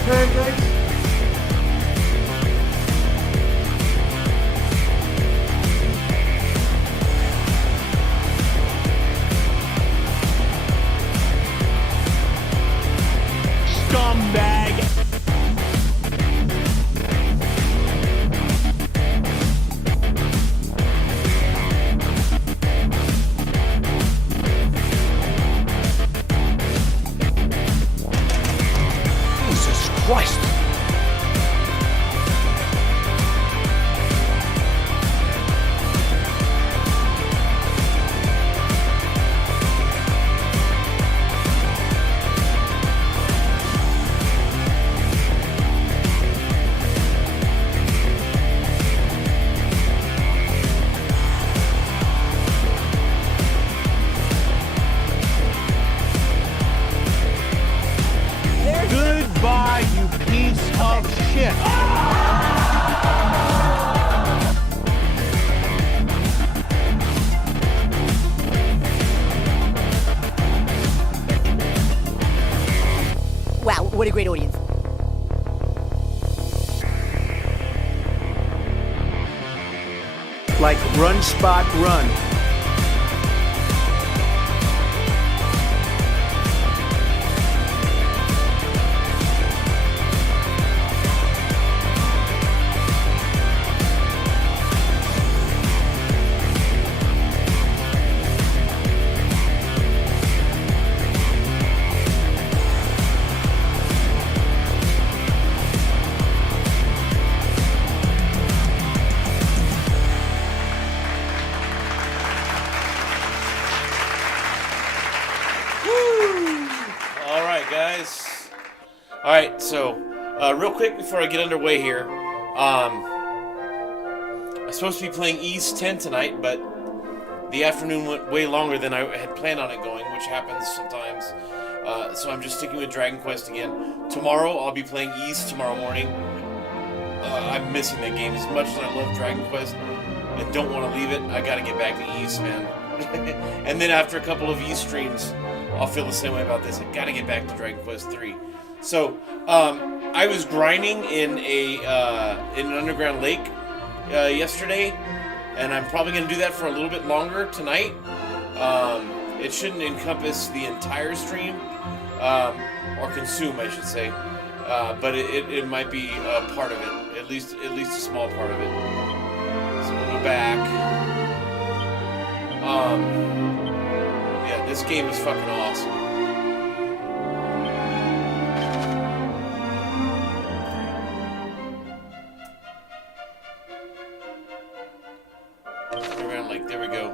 pancakes? Scumbag! Jesus Christ! Goodbye, you piece of shit! Wow, what a great audience. Like run, spot, run. Guys. Alright, so real quick before I get underway here, I'm supposed to be playing East 10 tonight, but the afternoon went way longer than I had planned on it going, which happens sometimes. So I'm just sticking with Dragon Quest again. Tomorrow I'll be playing East tomorrow morning. I'm missing that game as much as I love Dragon Quest and don't want to leave it. I gotta get back to East, man. And then after a couple of East streams, I'll feel the same way about this. I gotta get back to Dragon Quest 3. So, I was grinding in an underground lake yesterday, and I'm probably gonna do that for a little bit longer tonight. It shouldn't encompass the entire stream, or consume, I should say, but it might be a part of it, at least a small part of it. So we'll go back. Yeah, this game is fucking awesome. Underground lake, there we go.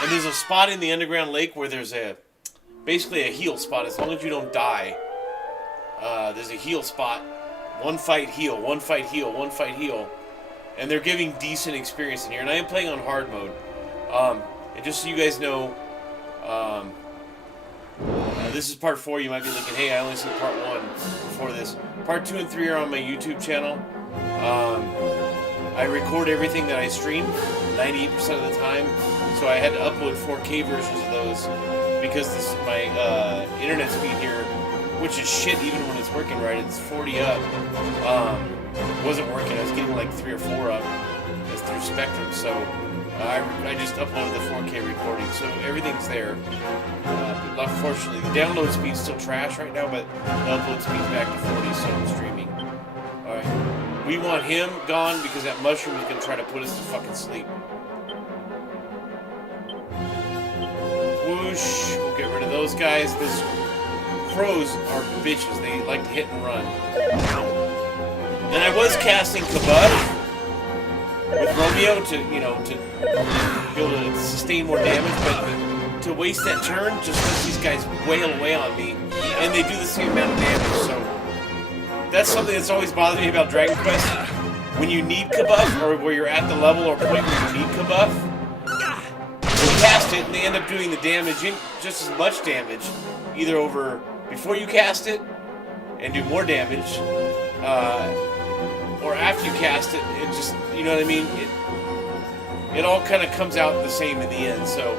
And there's a spot in the underground lake where there's basically a heal spot. As long as you don't die, there's a heal spot. One fight heal, one fight heal, one fight heal. And they're giving decent experience in here. And I am playing on hard mode. And just so you guys know, this is part 4. You might be thinking, hey, I only saw part 1 before this. Part 2 and 3 are on my YouTube channel. I record everything that I stream 98% of the time. So I had to upload 4K versions of those because my internet speed here, which is shit even when it's working right, it's 40 up, wasn't working. I was getting like 3 or 4 up as through Spectrum. So I just uploaded the 4K recording, so everything's there. But unfortunately, the download speed's still trash right now, but the upload speed's back to 40, so I'm streaming. Alright. We want him gone because that mushroom is going to try to put us to fucking sleep. Whoosh. We'll get rid of those guys. Those crows are bitches. They like to hit and run. And I was casting Kabuff with Romeo to, you know, to be able to sustain more damage, but to waste that turn just lets these guys wail away on me, and they do the same amount of damage, so that's something that's always bothered me about Dragon Quest. When you need Kabuff, or where you're at the level or point where you need Kabuff, you cast it and they end up doing the damage, just as much damage, either over before you cast it and do more damage, or after you cast it, it just, you know what I mean? It all kind of comes out the same in the end, so,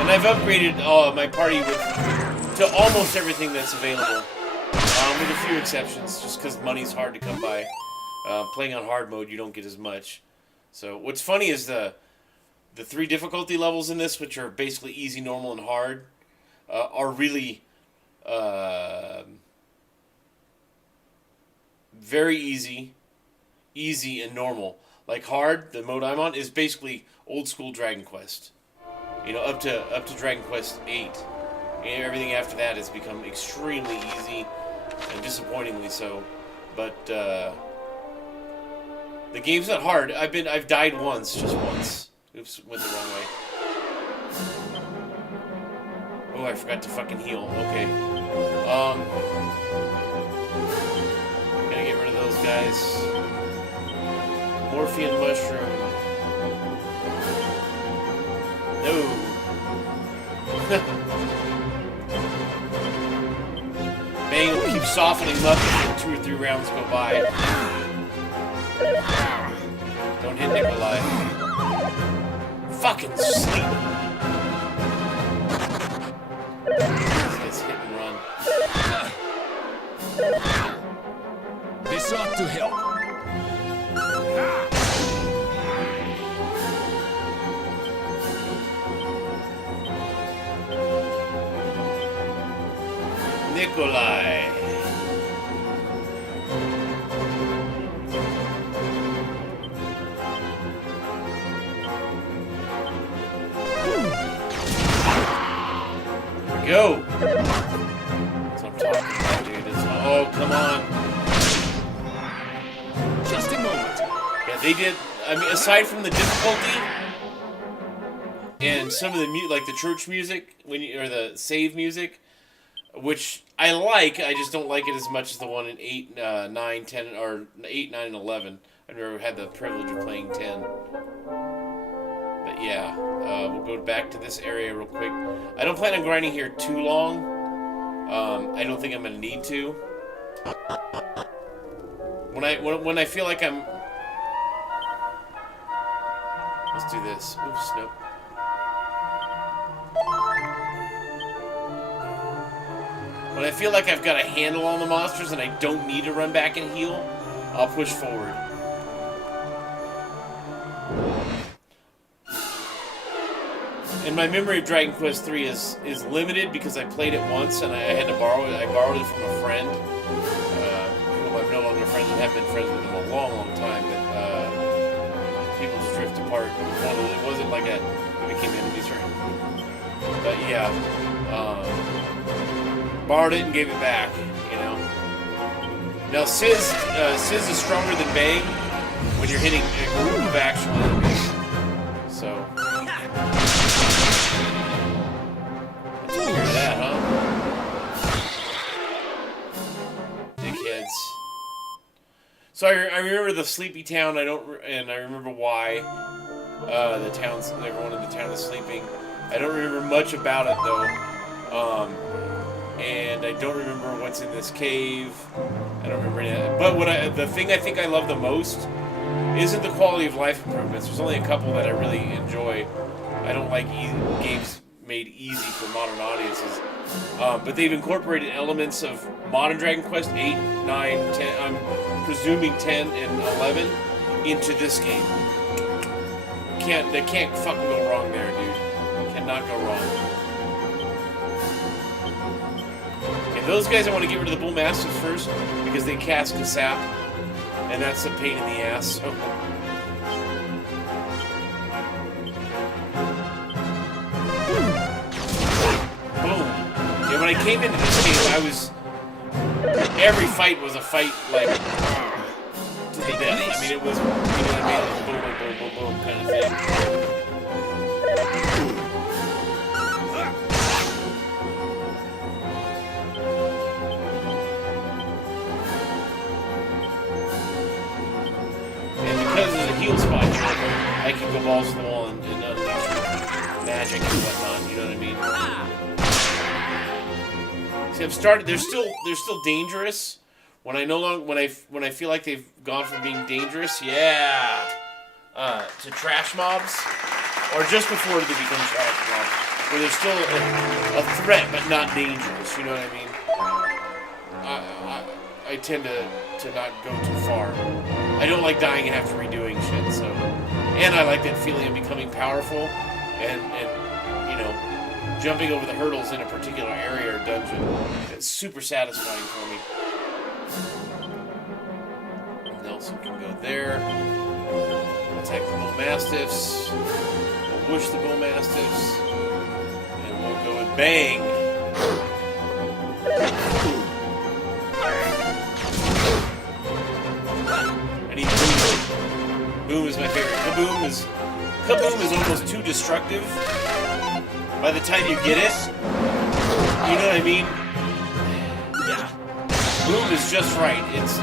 And I've upgraded my party to almost everything that's available, with a few exceptions, just because money's hard to come by. Playing on hard mode, you don't get as much. So what's funny is the 3 difficulty levels in this, which are basically easy, normal, and hard, are really very easy, and normal. Like hard, the mode I'm on, is basically old school Dragon Quest. You know, up to Dragon Quest 8. And everything after that has become extremely easy, and disappointingly so. But the game's not hard. I've died once, just once. Oops, went the wrong way. Oh, I forgot to fucking heal. Okay. Gotta get rid of those guys. Morphean mushroom. No. Bang will keep softening up until 2 or 3 rounds go by. Don't hit Nikolai. Fucking sleep. This hit and run. This ought to help. Nikolai. Go! That's what I'm talking about, dude. Oh, come on. Just a moment. Yeah, they did. I mean, aside from the difficulty and some of the like the church music or the save music, which I like, I just don't like it as much as the one in 8, 9, 10, or 8, 9, and 11. I've never had the privilege of playing 10. But yeah, we'll go back to this area real quick. I don't plan on grinding here too long. I don't think I'm going to need to. When I feel like I'm... Let's do this. Oops, nope. When I feel like I've got a handle on the monsters and I don't need to run back and heal, I'll push forward. And my memory of Dragon Quest III is limited because I played it once and I had to borrow it. I borrowed it from a friend, whom I'm no longer friends with. I have been friends with him a long, long time, but people just drift apart. It wasn't like we became enemies or anything. But yeah, borrowed it and gave it back, you know. Now Sizz is stronger than Bang when you're hitting a group of actual enemies. So let's figure that, huh? Dickheads. So I remember the sleepy town. I remember why everyone in the town is sleeping. I don't remember much about it though. And I don't remember what's in this cave. I don't remember any of that. But the thing I think I love the most isn't the quality of life improvements. There's only a couple that I really enjoy. I don't like games made easy for modern audiences. But they've incorporated elements of modern Dragon Quest 8, 9, 10, I'm presuming 10 and 11 into this game. They can't fucking go wrong there, dude. Cannot go wrong. Those guys I want to get rid of the Bull Mastiffs first because they cast Kasap, and that's a pain in the ass. So. Boom. Yeah, when I came into this game, every fight was a fight like to the death. I mean, it was, you know what I mean, like, boom, boom, boom, boom, boom kind of thing. Because there's a heal spot here, I can go balls to the wall and unleash magic and whatnot. You know what I mean? See, I've started. They're still dangerous. When I feel like they've gone from being dangerous, yeah, to trash mobs, or just before they become trash mobs. where there's still a threat but not dangerous. You know what I mean? I tend to not go too far. I don't like dying and have to redoing shit. So, and I like that feeling of becoming powerful and you know, jumping over the hurdles in a particular area or dungeon. It's super satisfying for me. Nelson can go there. Attack the bull mastiffs. We'll whoosh the bull mastiffs, and we'll go with bang. I need boom. Boom is my favorite. Kaboom is almost too destructive. By the time you get it, you know what I mean? Yeah. Boom is just right. It's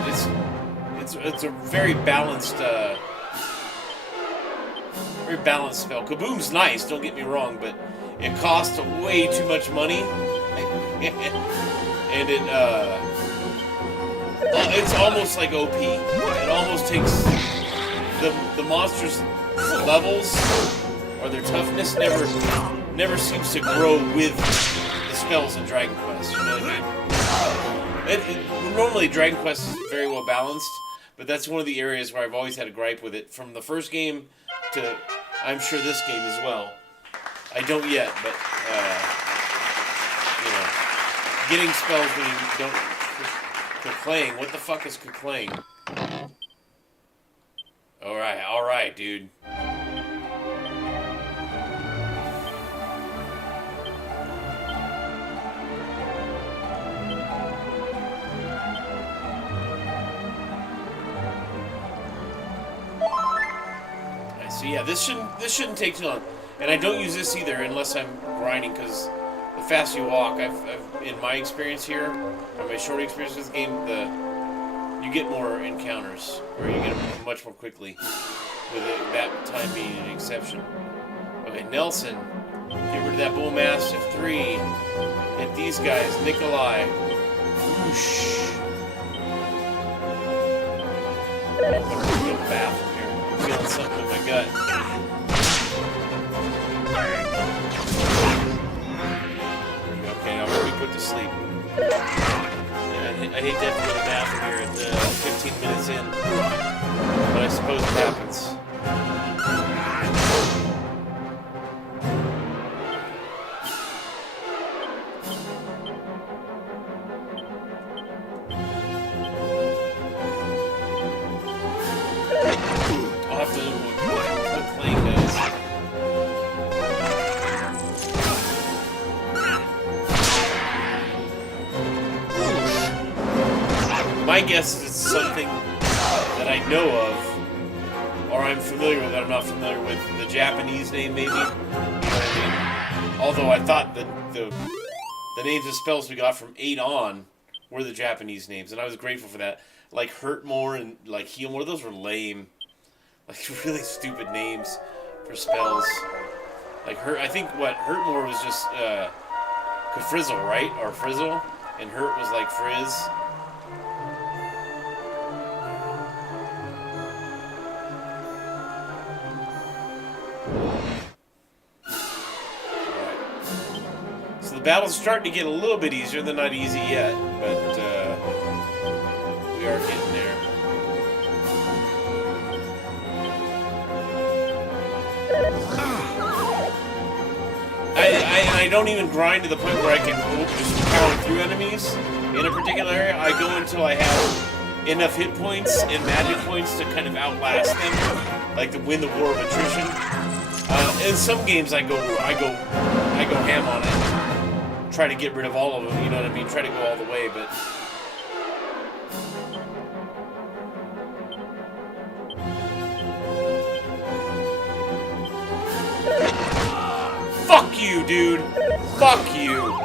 a very balanced spell. Kaboom's nice, don't get me wrong, but it costs way too much money. And it's almost like OP. It almost takes the monsters' levels or their toughness never seems to grow with the spells in Dragon Quest. You know what I mean? Normally, Dragon Quest is very well balanced, but that's one of the areas where I've always had a gripe with it. From the first game to, I'm sure, this game as well. I don't yet, but you know, getting spells when you don't. Kuklaying. What the fuck is Kuklaying? Alright, dude. I see. Yeah, this shouldn't take too long, and I don't use this either unless I'm grinding, because the faster you walk, I've in my experience here, or my short experience with this game, you get more encounters, or you get them much more quickly, with that time being an exception. Okay, Nelson, get rid of that Bull Mastiff 3, hit these guys, Nikolai, whoosh. I'm gonna go to the bathroom here, I'm feeling something in my gut. Okay, now we'll be put to sleep. I hate to have to go to the bathroom here at 15 minutes in, but I suppose it happens. I'll have to look what the plane does. My guess is it's something that I know of, or I'm familiar with that I'm not familiar with. The Japanese name, maybe? You know what I mean? Although I thought that the names of spells we got from 8 on were the Japanese names, and I was grateful for that. Like Hurt More and like Heal More, those were lame. Like really stupid names for spells. Like I think Hurt More was just Frizzle, right? Or Frizzle, and Hurt was like Frizz. The battle's starting to get a little bit easier. They're not easy yet, but we are getting there. I don't even grind to the point where I can just power through enemies in a particular area. I go until I have enough hit points and magic points to kind of outlast them, like to win the war of attrition. In some games, I go ham on it. Try to get rid of all of them, you know what I mean? Try to go all the way, but... Fuck you, dude! Fuck you!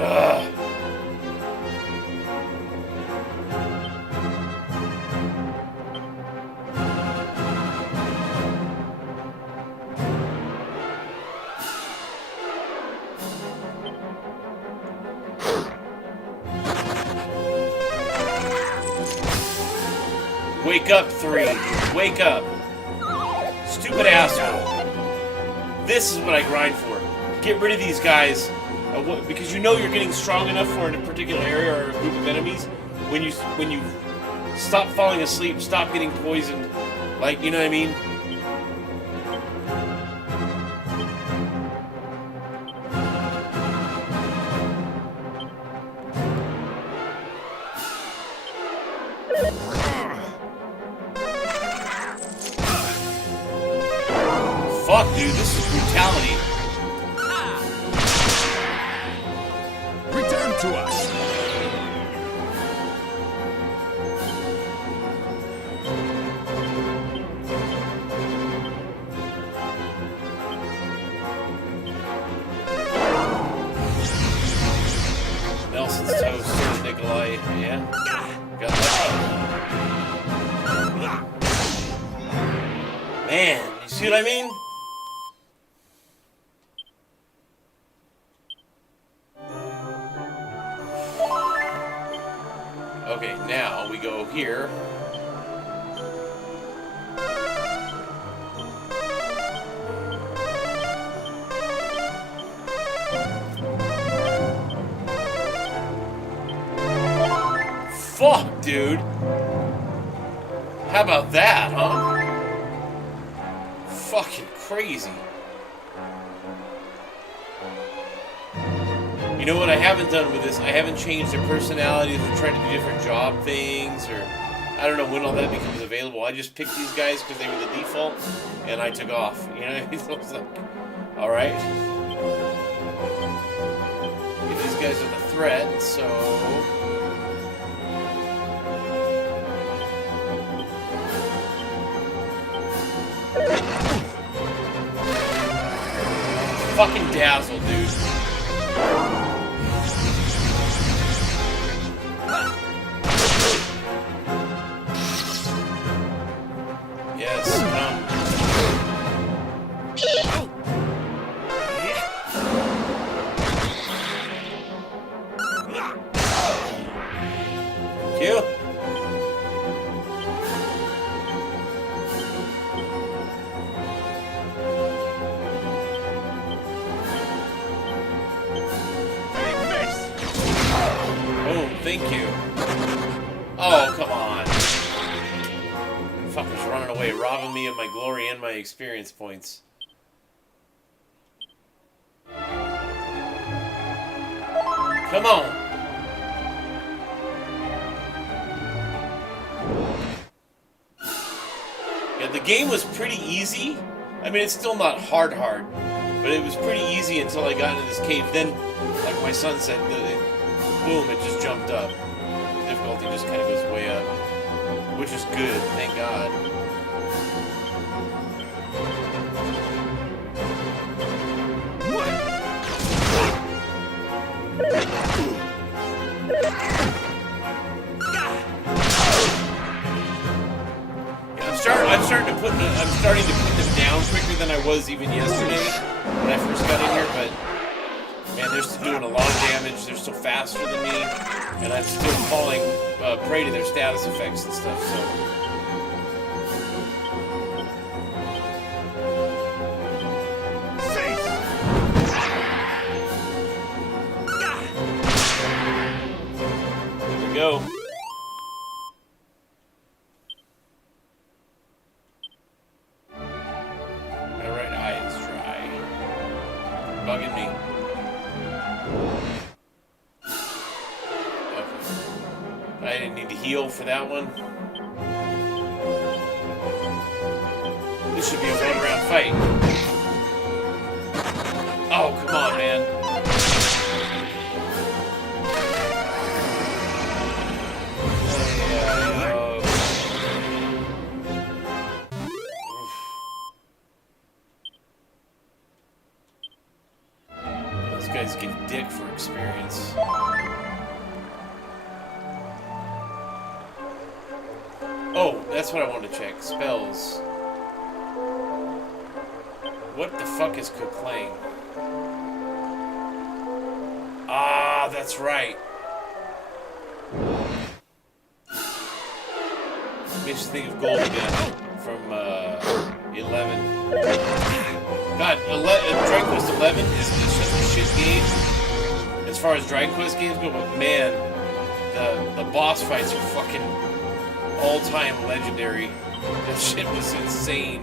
Ugh. Wake up, 3. Wake up. Stupid asshole. This is what I grind for. Get rid of these guys. Because you know you're getting strong enough for a particular area or a group of enemies. When you stop falling asleep, stop getting poisoned. Like, you know what I mean? Fuck, dude, this is brutality. Return to us. Nelson's toast, Nikolai. Yeah. Got that. Man, you see what I mean? Okay, now we go here. Fuck, dude. How about that, huh? Fucking crazy. You know what I haven't done with this? I haven't changed their personalities or tried to do different job things, or I don't know when all that becomes available. I just picked these guys because they were the default, and I took off. You know what I mean? So it's like, all right. These guys are the threat, so. Fucking dazzle, dude. Yes, come. Thank you. Thank you. Oh, come on. Fucker's running away, robbing me of my glory and my experience points. Come on. Yeah, the game was pretty easy. I mean, it's still not hard, but it was pretty easy until I got into this cave. Then, like my son said, boom, it just jumped up. The difficulty just kind of goes way up. Which is good, thank God. Yeah, I'm starting to put them down quicker than I was even yesterday when I first got in here, but man, they're still doing a lot of damage. They're still faster than me, and I'm still falling prey to their status effects and stuff. So, here we go. My right eye is dry, bugging me. I didn't need to heal for that one. This should be a one-round fight. Oh, come on, man. Those guys give dick for experience. Oh, that's what I wanted to check. Spells. What the fuck is Kuklang? Ah, that's right. makes you think of Gold again from 11. God, Dragon Quest 11 is such a shit game as far as Dragon Quest games go, but man, the boss fights are fucking all-time legendary. That shit was insane.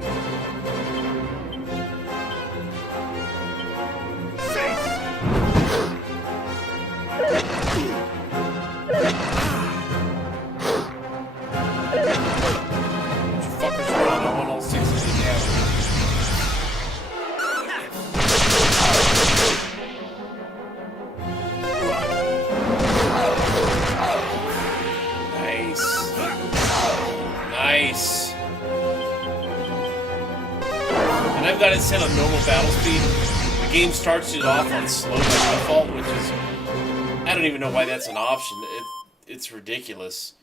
I've got it set on normal battle speed. The game starts it off on slow by default, which is... I don't even know why that's an option. It's ridiculous.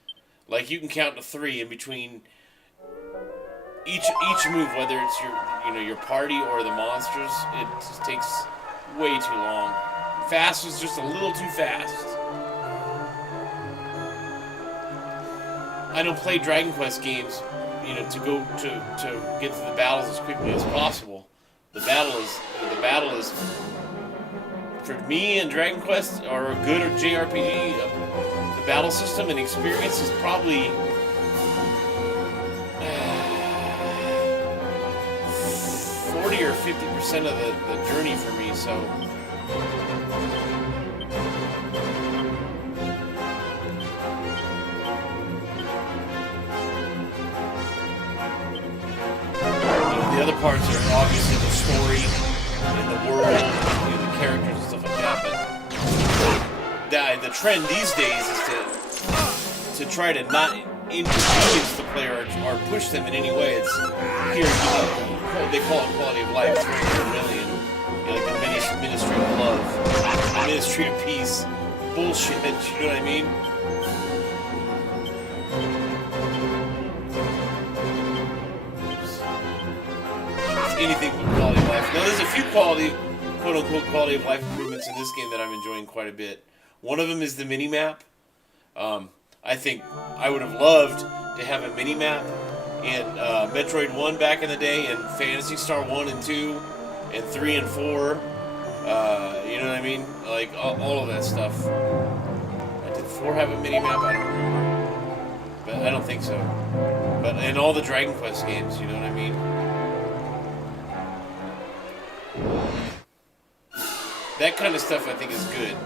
Like, you can count to 3 in between each move, whether it's your party or the monsters. It just takes way too long. Fast is just a little too fast. I don't play Dragon Quest games, to go to get to the battles as quickly as possible. The battle is for me and Dragon Quest or a good JRPG. The battle system and experience is probably 40 or 50% of the journey for me. So. The other parts are obviously the story and the world, the characters and stuff like that. But the trend these days is to try to not inconvenience the player or push them in any way. It's here, they call it quality of life. It's very million, like the Ministry of Love, the Ministry of Peace, bullshit. You know what I mean? Anything but quality of life. Now, there's a few quote-unquote quality of life improvements in this game that I'm enjoying quite a bit. One of them is the mini-map. I think I would have loved to have a mini-map in Metroid 1 back in the day, and Phantasy Star 1 and 2, and 3 and 4. You know what I mean? Like, all of that stuff. Did 4 have a mini-map? I don't remember. But I don't think so. But in all the Dragon Quest games, you know what I mean? That kind of stuff I think is good.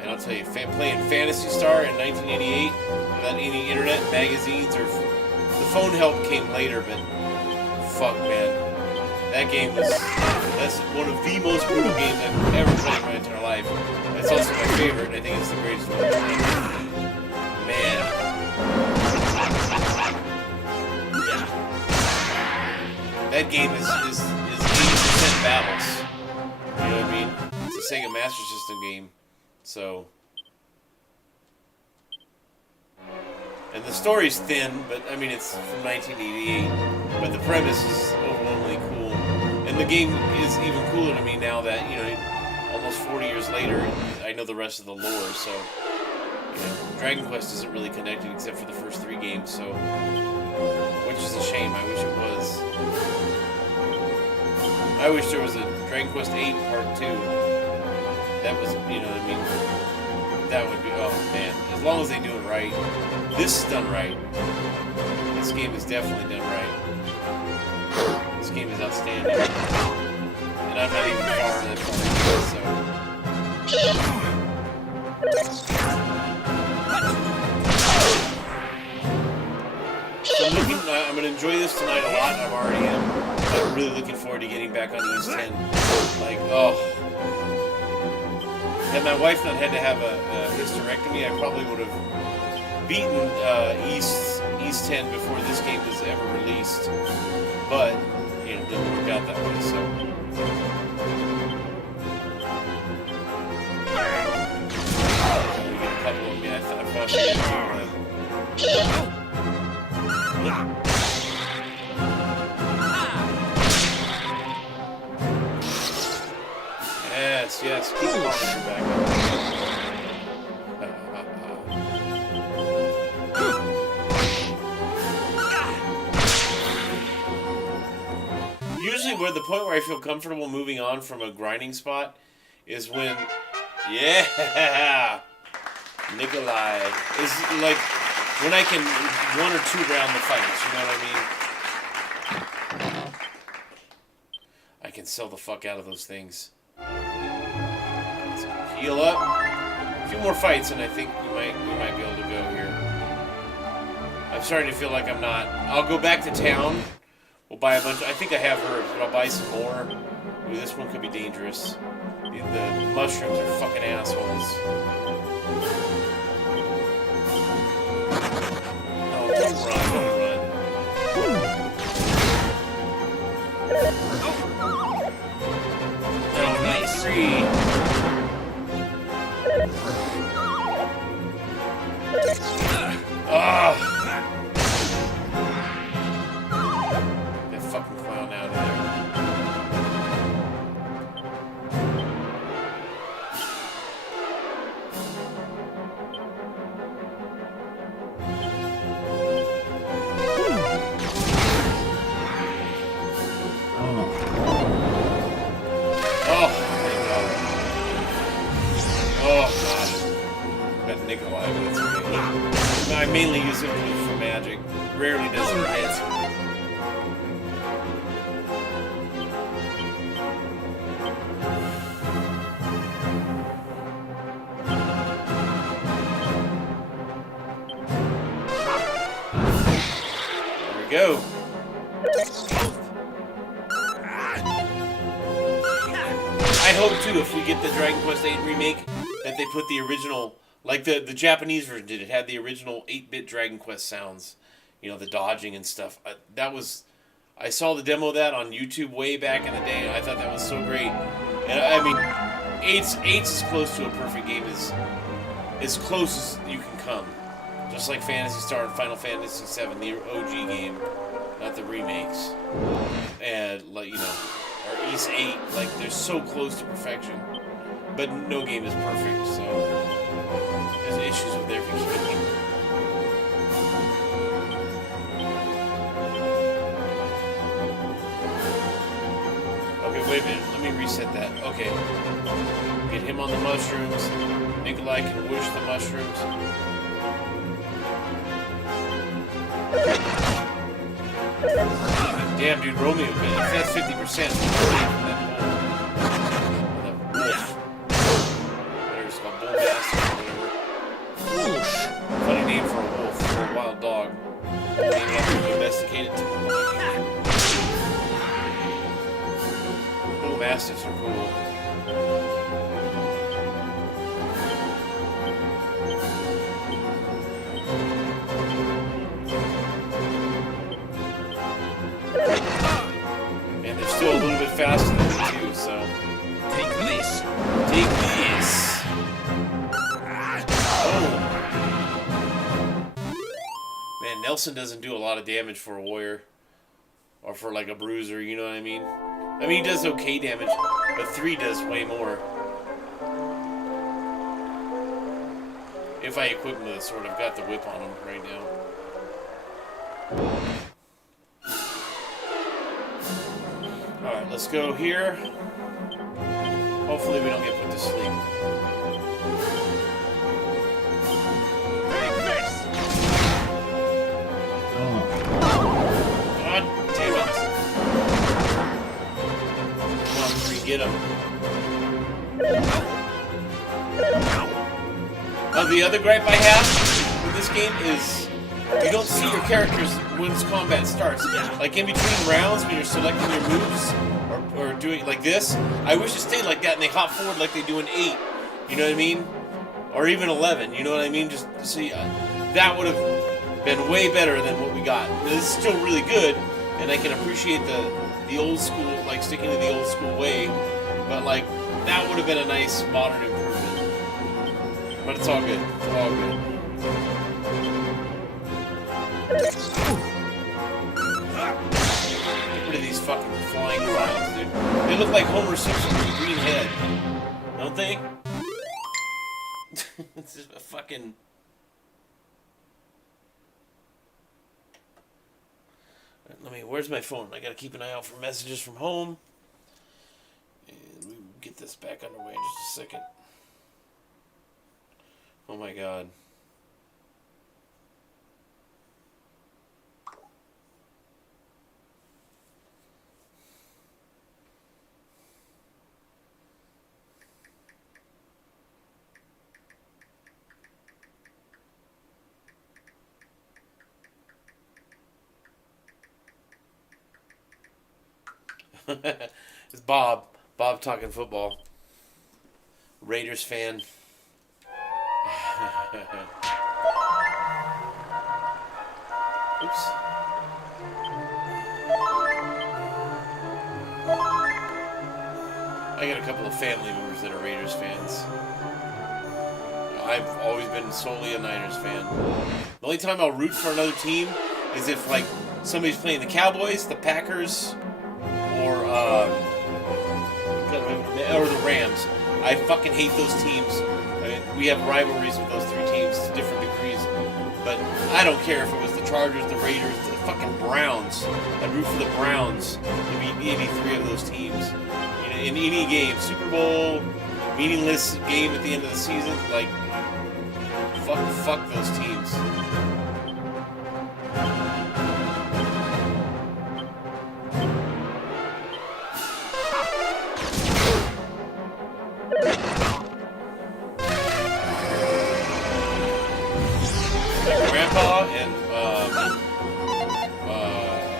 And I'll tell you, playing Phantasy Star in 1988 without any internet, magazines, or the phone help came later, but fuck, man. That game that's one of the most brutal games I've ever played in my entire life. It's also my favorite, and I think it's the greatest one. Man. That game is 80% battles. You know what I mean? It's a Sega Master System game. So. And the story's thin, but I mean, it's from 1988. But the premise is overwhelmingly cool. And the game is even cooler to me now that, almost 40 years later, I know the rest of the lore. So, Dragon Quest isn't really connected except for the first 3 games, so. Which is a shame. I wish it was. I wish there was a Dragon Quest 8 Part 2. That was, you know what I mean? That would be, oh man. As long as they do it right. This is done right. This game is definitely done right. This game is outstanding. And I'm not even far that far so I'm going to enjoy this tonight a lot. I'm already I'm really looking forward to getting back on East 10. Like, oh. Had my wife not had to have a hysterectomy, I probably would have beaten East 10 before this game was ever released. But, it didn't work out that way, so. We get a couple of them, yeah, I thought she had Yes, keep on your back. where I feel comfortable moving on from a grinding spot is when, yeah, Nikolai is like when I can 1 or 2 round the fights. You know what I mean? I can sell the fuck out of those things. Let's heal up. A few more fights, and I think we might be able to go here. I'm starting to feel like I'm not. I'll go back to town. We'll buy a bunch. I think I have herbs, but I'll buy some more. Ooh, this one could be dangerous. The mushrooms are fucking assholes. Oh, don't run, don't run. Oh, nice. 3. Ah! That fucking clown out of there. Nikolai, but it's okay. I mainly use it for magic. Rarely does it hit. There we go. I hope too, if we get the Dragon Quest VIII remake, that they put the original. Like the Japanese version did. It had the original 8-bit Dragon Quest sounds. You know, the dodging and stuff. I saw the demo of that on YouTube way back in the day, and I thought that was so great. And I mean, 8's as close to a perfect game as close as you can come. Just like Phantasy Star and Final Fantasy VII, the OG game, not the remakes. And, like, you know, or Ys 8, like, they're so close to perfection. But no game is perfect, so there's issues with every game. Okay, wait a minute. Let me reset that. Okay. Get him on the mushrooms. Nikolai can wish the mushrooms. Damn, dude, Romeo, if that's 50%, funny name for a wolf, for a wild dog. They have to domesticate it. Bull mastiffs are cool. And they're still a little bit faster than me too, so. Take this! Take this! Man, Nelson doesn't do a lot of damage for a warrior. Or for like a bruiser, you know what I mean? I mean, he does okay damage, but 3 does way more. If I equip him with a sword, I've got the whip on him right now. Alright, let's go here. Hopefully we don't get put to sleep. Get him. The other gripe I have with this game is you don't see your characters once combat starts. Like in between rounds when you're selecting your moves or doing like this, I wish it stayed like that and they hop forward like they do in 8. You know what I mean? Or even 11. You know what I mean? Just to see that would have been way better than what we got. This is still really good, and I can appreciate the old school, like sticking to the old school way, but like that would have been a nice modern improvement. But it's all good. It's all good. Get rid of these fucking flying clowns, dude. They look like Homer Simpson with a green head, don't they? It's just a fucking. Where's my phone? I gotta keep an eye out for messages from home. And we will get this back underway in just a second. Oh my god. It's Bob. Bob talking football. Raiders fan. Oops. I got a couple of family members that are Raiders fans. I've always been solely a Niners fan. The only time I'll root for another team is if, like, somebody's playing the Cowboys, the Packers, or the Rams. I fucking hate those teams. I mean, we have rivalries with those three teams to different degrees, but I don't care if it was the Chargers, the Raiders, the fucking Browns. I'd root for the Browns to beat any three of those teams. You know, in any game, Super Bowl, meaningless game at the end of the season, like, fuck those teams.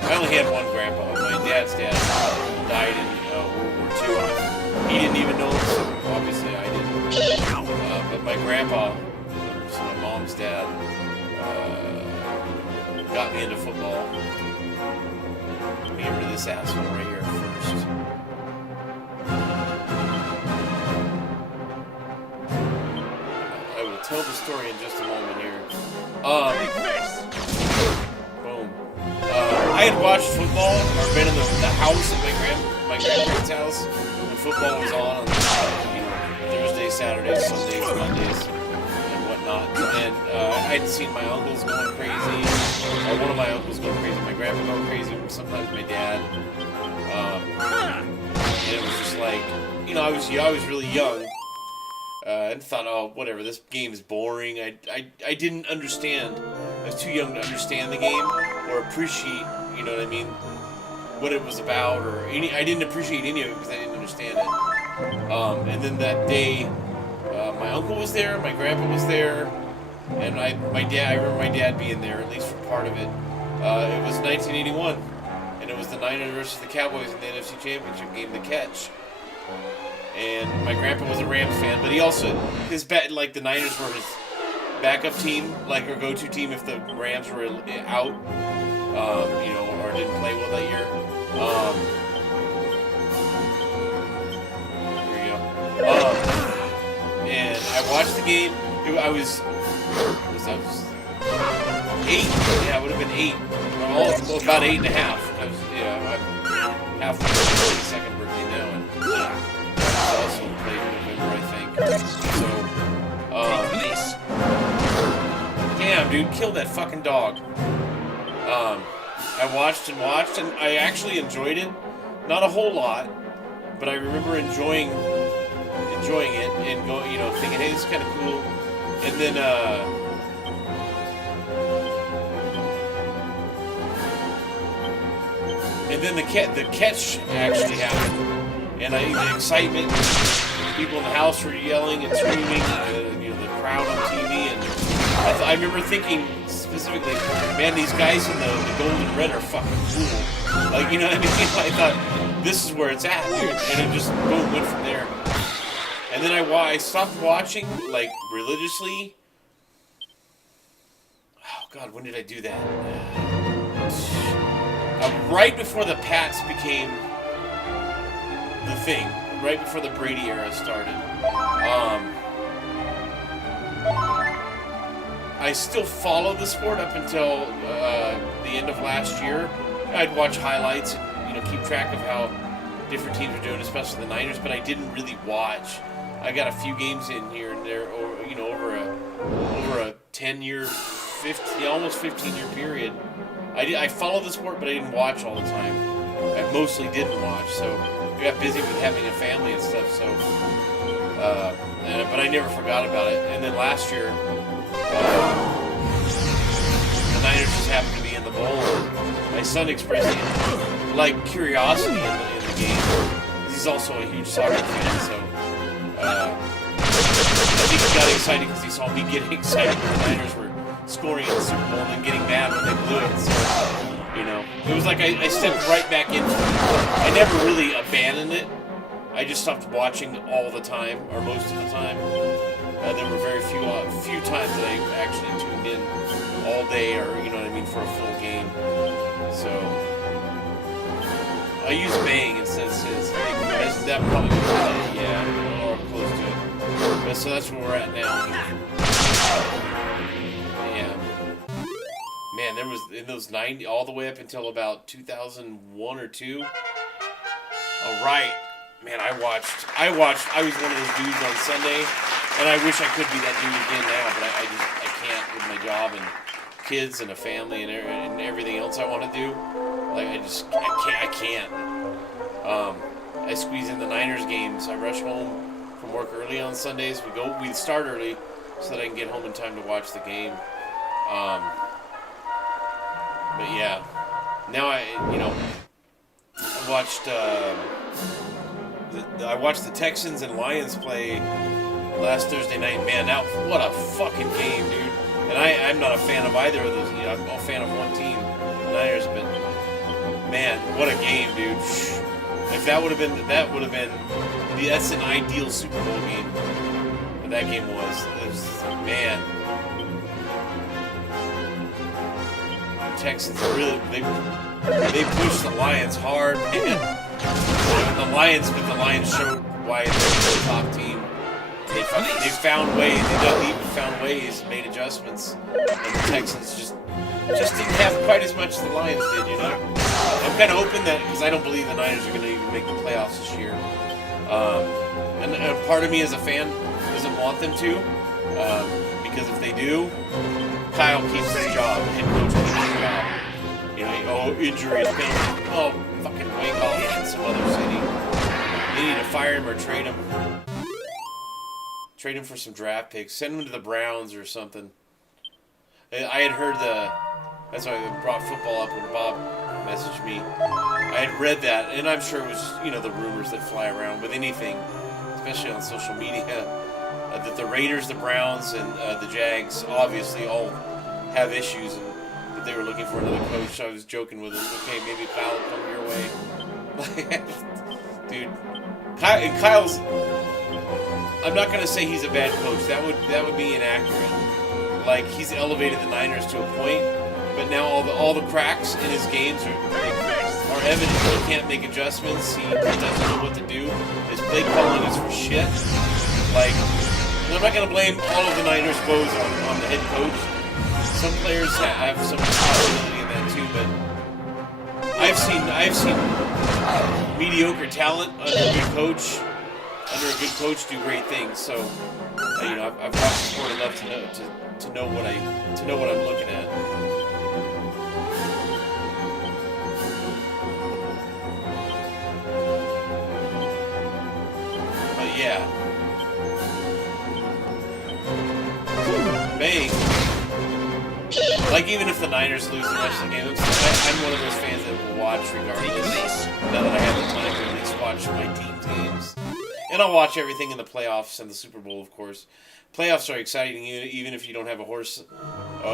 I only had one grandpa. My dad's dad died in World War II. He didn't even know it, so obviously I didn't. But my grandpa, so my mom's dad, got me into football. Let me get rid of this asshole right here first. I will tell the story in just a moment here. Boom. I had watched football, or been in the house at my grandparents' house when football was on Thursdays, Saturdays, Sundays, Mondays, and whatnot. And I'd seen my uncles going crazy, or one of my uncles going crazy, my grandpa going crazy, sometimes my dad. And it was just like, I was really young. And thought, oh, whatever, this game is boring. I didn't understand. I was too young to understand the game or appreciate, you know what I mean, what it was about, or I didn't appreciate any of it because I didn't understand it. And then that day, my uncle was there, my grandpa was there, and I remember my dad being there, at least for part of it. It was 1981, and it was the Niners versus the Cowboys in the NFC Championship game, the catch. And my grandpa was a Rams fan, but he also, the Niners were his backup team, or go-to team if the Rams were out, or didn't play well that year. Here we go. And I watched the game. I was 8. Yeah, I would have been 8. About 8 and a half. I'm half my 22nd birthday now, and also played in November, I think. So, damn, dude, kill that fucking dog. I watched, and I actually enjoyed it. Not a whole lot, but I remember enjoying it and going, thinking, hey, this is kind of cool. And then, the catch actually happened. And the excitement, people in the house were yelling and screaming, the crowd on TV, and I remember thinking specifically, man, these guys in the gold and red are fucking cool. Like, you know what I mean? I thought, this is where it's at, dude. And it just, boom, went from there. And then I stopped watching, religiously. Oh, God, when did I do that? Right before the Pats became the thing, right before the Brady era started. I still followed the sport up until the end of last year. I'd watch highlights and keep track of how different teams are doing, especially the Niners, but I didn't really watch. I got a few games in here and there, over a 10-year almost 15-year period. I followed the sport, but I didn't watch all the time. I mostly didn't watch, so I got busy with having a family and stuff. So, but I never forgot about it. And then last year, the Niners just happened to be in the bowl. My son expressed like curiosity in the game. He's also a huge soccer fan, so I think he got excited because he saw me getting excited when the Niners were scoring in the Super Bowl and then getting mad when they blew it. So, you know, it was like I stepped right back into it. I never really abandoned it. I just stopped watching all the time, or most of the time. There were very few times that I actually tuned in all day, or you know what I mean, for a full game. So I use Bang instead of Sis. Is that probably good? Yeah, or close to it. But so that's where we're at now. Yeah. Man, there was in those 90 all the way up until about 2001 or 2. All right. Man, I was one of those dudes on Sunday, and I wish I could be that dude again now, but I can't with my job and kids and a family and everything else I want to do. Like, I can't. I squeeze in the Niners games. I rush home from work early on Sundays. We start early so that I can get home in time to watch the game. But yeah, now I watched the Texans and Lions play last Thursday night. Man, now what a fucking game, dude. And I'm not a fan of either of those. You know, I'm a fan of one team, the Niners. But man, what a game, dude. If that's an ideal Super Bowl game. But that game was man. The Texans really they pushed the Lions hard, man. The Lions showed why they're the top team. They found ways. They dug deep and found ways, made adjustments, and the Texans just didn't have quite as much as the Lions did. You know, I'm kind of hoping that because I don't believe the Niners are going to even make the playoffs this year, and a part of me as a fan doesn't want them to, because if they do, Kyle keeps his job, head coach keeps his job. You know, injuries, penalties, fucking Wakey in some other city. They need to fire him or trade him. Trade him for some draft picks. Send him to the Browns or something. I had heard that's why I brought football up when Bob messaged me. I had read that, and I'm sure it was, the rumors that fly around with anything, especially on social media, that the Raiders, the Browns, and the Jags obviously all have issues, and that they were looking for another coach. I was joking with him. Okay, maybe Kyle will come your way. Dude, Kyle's. I'm not gonna say he's a bad coach. That would be inaccurate. Like, he's elevated the Niners to a point, but now all the cracks in his games are evident. He can't make adjustments. He doesn't know what to do. His play calling is for shit. Like, and I'm not gonna blame all of the Niners' woes on the head coach. Some players have some responsibility in that too, but I've seen mediocre talent under a good coach do great things. So I've watched the sport enough to know what I'm looking at. But yeah, Bang. Like, even if the Niners lose the rest of the game, I'm one of those fans that will watch regardless. Now that I have the time to at least watch my team's games. And I'll watch everything in the playoffs and the Super Bowl, of course. Playoffs are exciting, even if you don't have a horse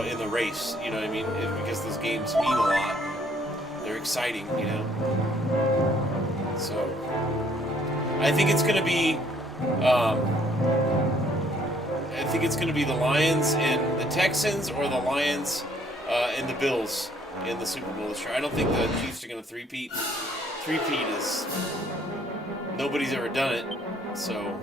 in the race, you know what I mean? Because those games mean a lot. They're exciting, So, I think it's going to be... I think it's going to be the Lions and the Texans, or the Lions and the Bills in the Super Bowl this year. I don't think the Chiefs are going to three-peat. Three-peat is... Nobody's ever done it, so...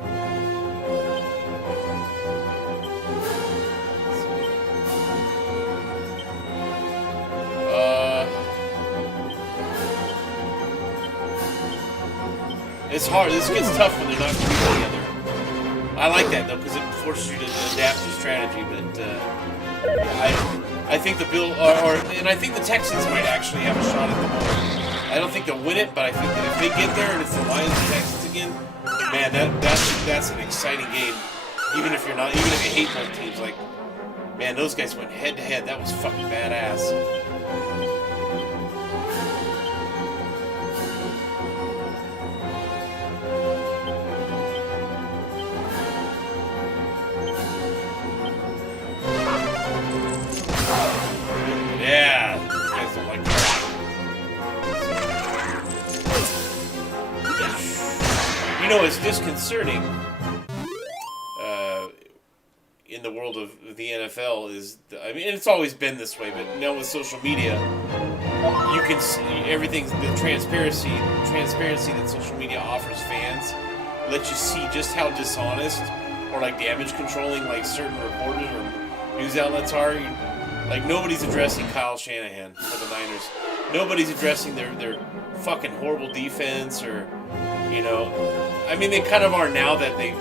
It's hard. This gets tough when they're not competing together. I like that, though, because it forces you to adapt your strategy, but I think the and I think the Texans might actually have a shot at the bowl. I don't think they'll win it, but I think that if they get there and it's the Lions and Texans again, man, that's an exciting game. Even if you hate both teams, like, man, those guys went head to head. That was fucking badass. Yeah, these guys don't like that. You know, it's disconcerting in the world of the NFL is, I mean, it's always been this way, but now with social media, you can see everything, the transparency that social media offers fans, lets you see just how dishonest or like damage controlling like certain reporters or news outlets are. Like, nobody's addressing Kyle Shanahan for the Niners. Nobody's addressing their fucking horrible defense, or, you know, I mean, they kind of are now that they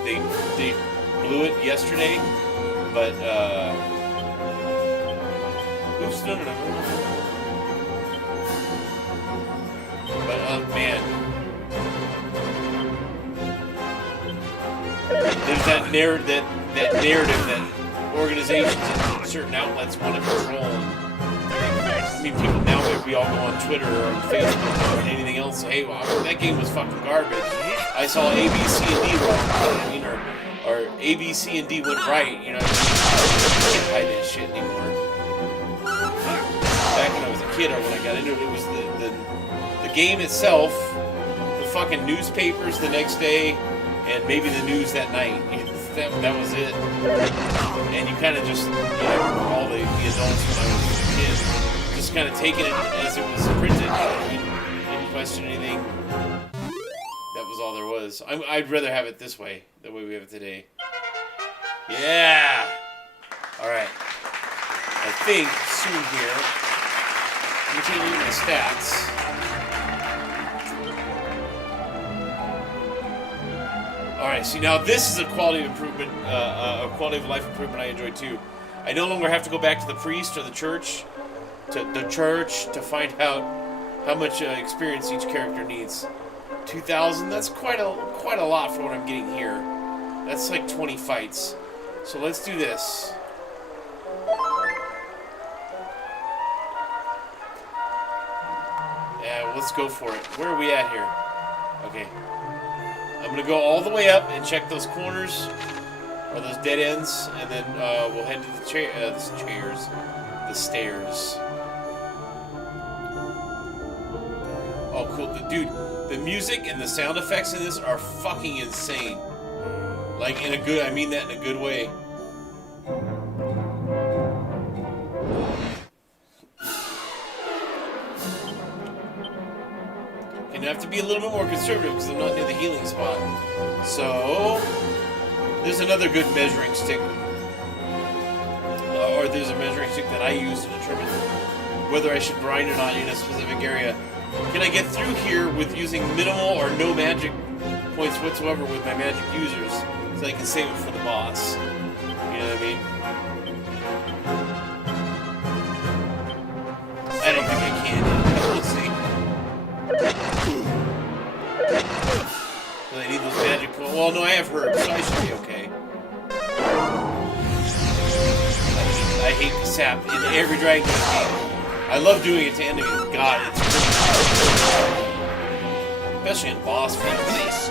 blew it yesterday, but oops, no. But man, there's that narrative that organizations and certain outlets want to control. I mean, people now, we all go on Twitter or on Facebook or anything else. Hey, well, that game was fucking garbage. I saw A, B, C, and D wrong. I mean, or A, B, C, and D went right. You know, I can't hide that shit anymore. Back when I was a kid, or when I got into it, it was the game itself, the fucking newspapers the next day, and maybe the news that night. That was it. And you kind of just, you know, all the adults when I was a kid, just kind of taking it as it was printed. You didn't question anything. That was all there was. I'd rather have it this way, the way we have it today. Yeah! Alright. I think soon here, let me take a look at my stats. Alright, see, now this is a quality of improvement, a quality of life improvement I enjoy too. I no longer have to go back to the priest or the church, to find out how much experience each character needs. 2,000, that's quite a lot for what I'm getting here. That's like 20 fights. So let's do this. Yeah, well, let's go for it. Where are we at here? Okay. I'm going to go all the way up and check those corners, or those dead ends, and then we'll head to the stairs. Oh, cool. Dude, the music and the sound effects in this are fucking insane. Like, in a good, I mean that in a good way. I have to be a little bit more conservative because I'm not near the healing spot. So, there's another good measuring stick. Or there's a measuring stick that I use to determine whether I should grind or not in a specific area. Can I get through here with using minimal or no magic points whatsoever with my magic users so I can save it for the boss? You know what I mean? I don't think I can. We'll see. Do I need those magic points? Well, no, I have herbs, so I should be okay. I hate the sap in every Dragon Quest game. I love doing it to end it. God, it's pretty. Especially in boss fights.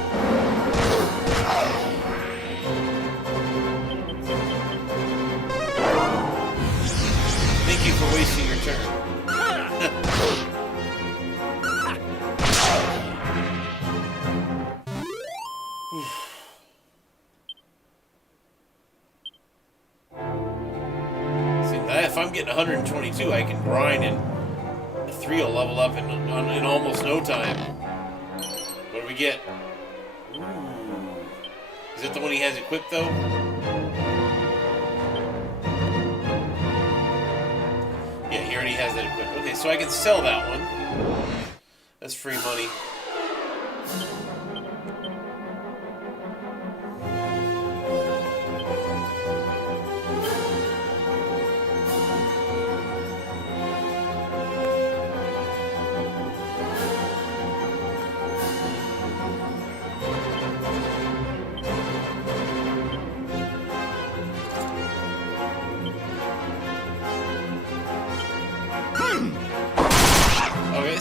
Thank you for wasting your turn. If I'm getting 122, I can grind, and the 3 will level up in almost no time. What do we get? Ooh. Is that the one he has equipped, though? Yeah, he already has that equipped. Okay, so I can sell that one. That's free money.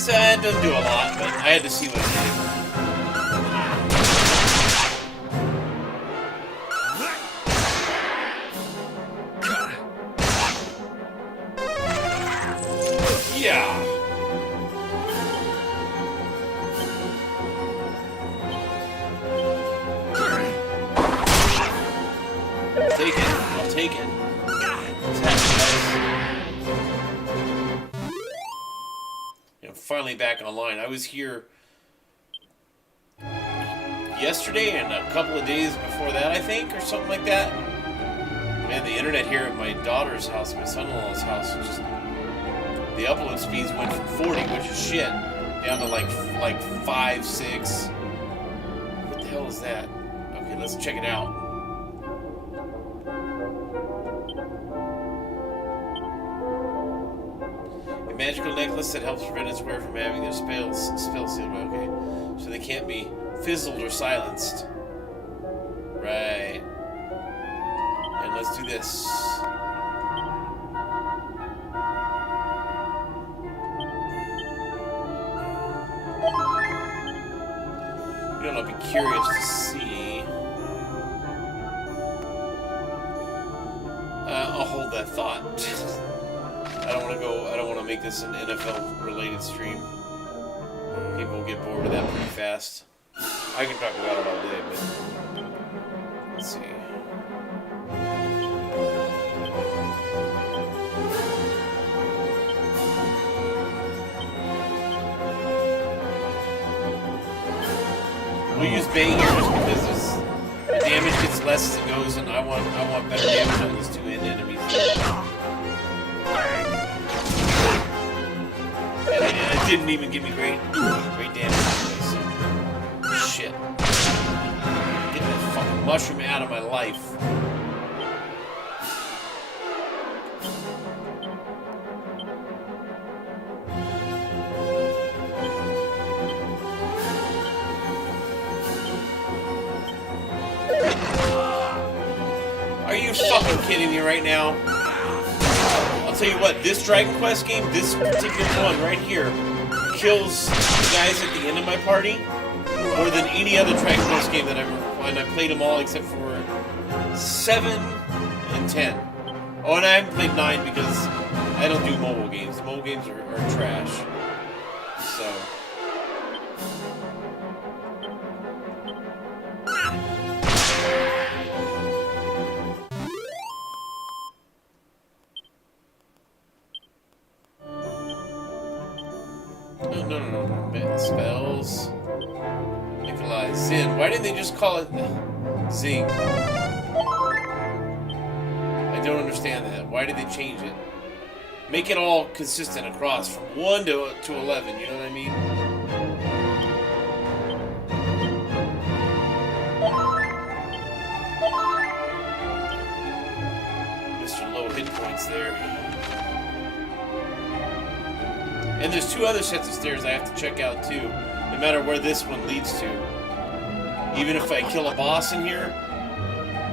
said it doesn't do a lot, but I had to see what it did. Yeah. I'll take it. I'll take it. Finally back online. I was here yesterday and a couple of days before that, I think, or something like that. Man, the internet here at my daughter's house, my son-in-law's house, just the upload speeds went from 40, which is shit, down to like 5, 6. What the hell is that? Okay, let's check it out. Magical necklace that helps prevent its wearer from having their spell sealed. Okay, so they can't be fizzled or silenced. Right. And let's do this. You know, I'll be curious to see. I'll hold that thought. I don't want to make this an NFL-related stream. People will get bored with that pretty fast. I can talk about it all day, but... Let's see. We'll use Bay here just because the damage gets less as it goes, and I want better damage on these two end enemies. And it didn't even give me great damage anyway, so... Shit. Get that fucking mushroom out of my life. Are you fucking kidding me right now? I'll tell you what, this Dragon Quest game, this particular one right here, kills the guys at the end of my party more than any other Dragon Quest game that I've ever played. I played them all except for 7 and 10. Oh, and I haven't played 9 because I don't do mobile games. Mobile games are trash. So... No. Spells. Nikolai. Zin. Why didn't they just call it Zing? I don't understand that. Why did they change it? Make it all consistent across from 1 to 11, you know what I mean? Mr. Low hit points there. And there's 2 other sets of stairs I have to check out too, no matter where this one leads to. Even if I kill a boss in here,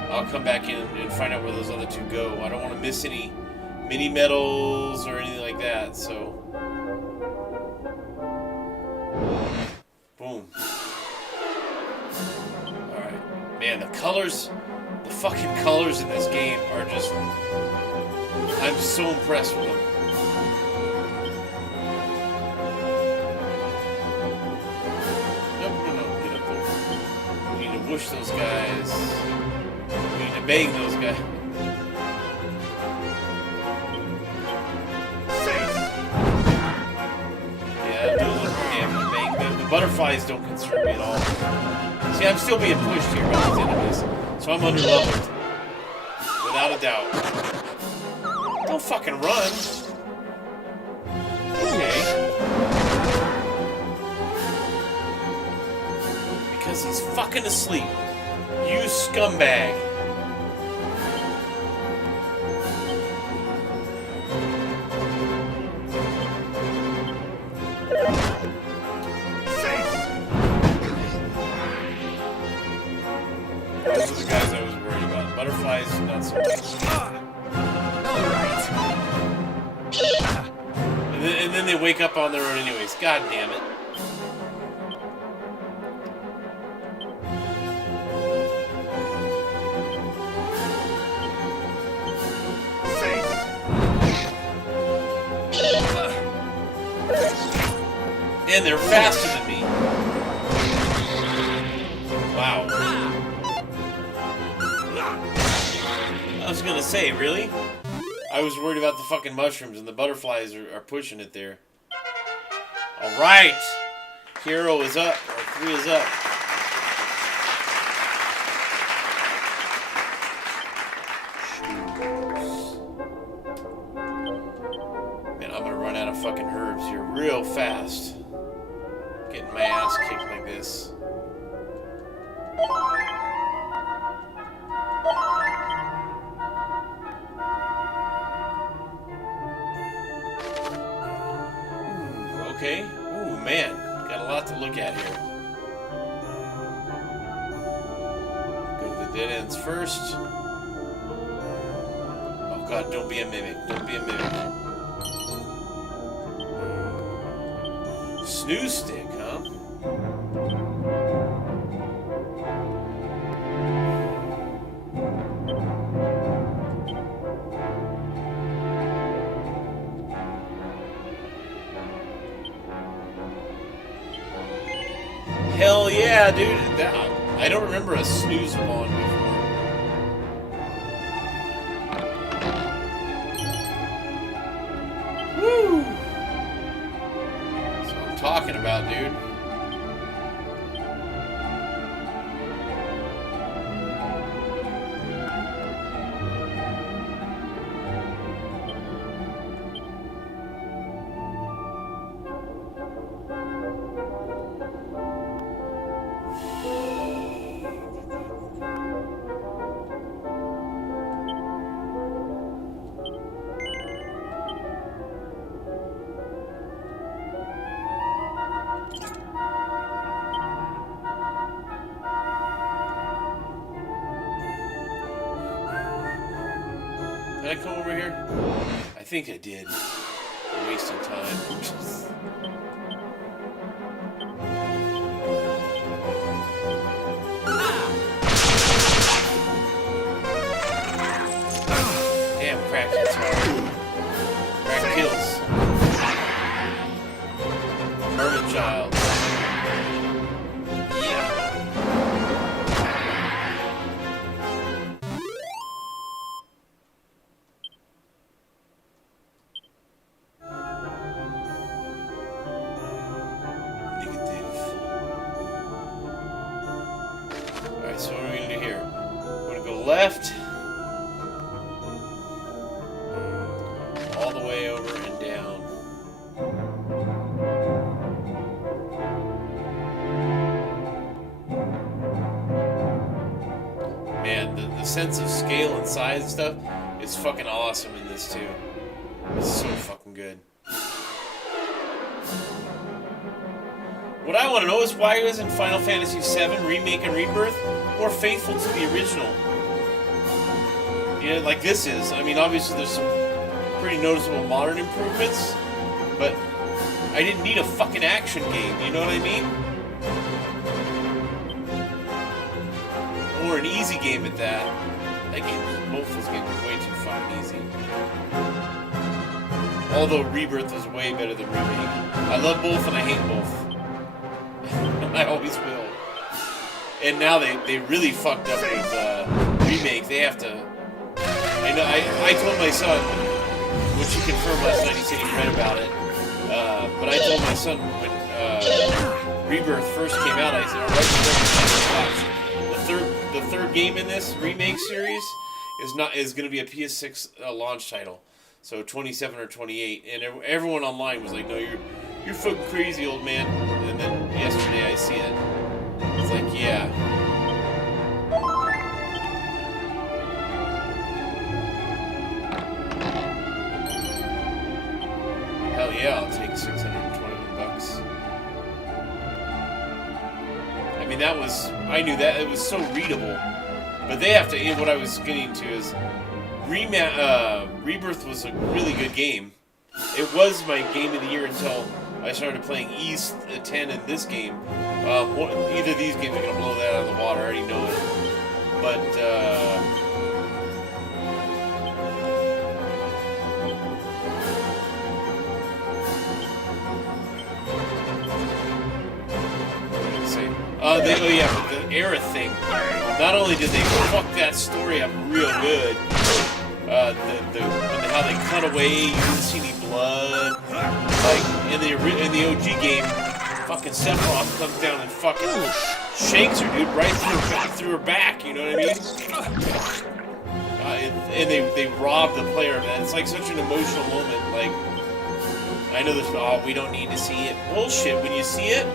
I'll come back in and find out where those other 2 go. I don't want to miss any mini medals or anything like that, so... Boom. Alright. Man, the fucking colors in this game are just... I'm so impressed with them. Push those guys. We need to bang those guys. Yeah, do a little damage. Bang them. The butterflies don't concern me at all. See, I'm still being pushed here by these enemies, so I'm underleveled. Without a doubt. Don't fucking run. Okay. Because he's fucking asleep. You scumbag. Those are the guys I was worried about. Butterflies, not so much. Alright. And then they gonna wake up on their own anyways. God damn it. And they're faster than me. Wow. I was gonna say, really? I was worried about the fucking mushrooms, and the butterflies are pushing it there. Alright! Hero is up, or 3 is up. Man, I'm gonna run out of fucking herbs here real fast. Getting my ass kicked like this. Okay. Ooh, man. Got a lot to look at here. Go to the dead ends first. Oh god, don't be a mimic. Don't be a mimic. Snooze stick, huh? Hell yeah, dude. I don't remember a snooze on before. Woo! That's what I'm talking about, dude. Did I come over here? I think I did. I'm wasting time. Damn, crack hits hard. Crack kills. Hermit child. So what are we going to do here? We're going to go left. All the way over and down. Man, the sense of scale and size and stuff is fucking awesome in this too. It's so fucking good. What I want to know is why isn't Final Fantasy VII Remake and Rebirth more faithful to the original? You know, like this is. I mean, obviously there's some pretty noticeable modern improvements, but I didn't need a fucking action game, you know what I mean? Or an easy game at that. That game, both those games are way too fucking easy. Although Rebirth is way better than Remake. I love both and I hate both. I always will. And now they really fucked up with Remake. They have to... I told my son, which he confirmed last night, he said he read about it, but I told my son when Rebirth first came out, I said, the third game in this Remake series is going to be a PS6 launch title. So 27 or 28. And everyone online was like, no, you're fucking crazy, old man. And then yesterday I see it. It's like, yeah. Hell yeah, I'll take $621. I mean, I knew that, it was so readable. But they have to, what I was getting to is, Rebirth was a really good game. It was my game of the year until I started playing East 10 in this game. Either of these games are going to blow that out of the water. I already know it. But, the era thing. Not only did they fuck that story up real good, how they cut away, you didn't see any blood. Like in the OG game, fucking Sephiroth comes down and fucking shakes her, dude, right through her back. You know what I mean? And they rob the player of that. It's like such an emotional moment. Like, I know this. Oh, we don't need to see it. Bullshit. When you see it.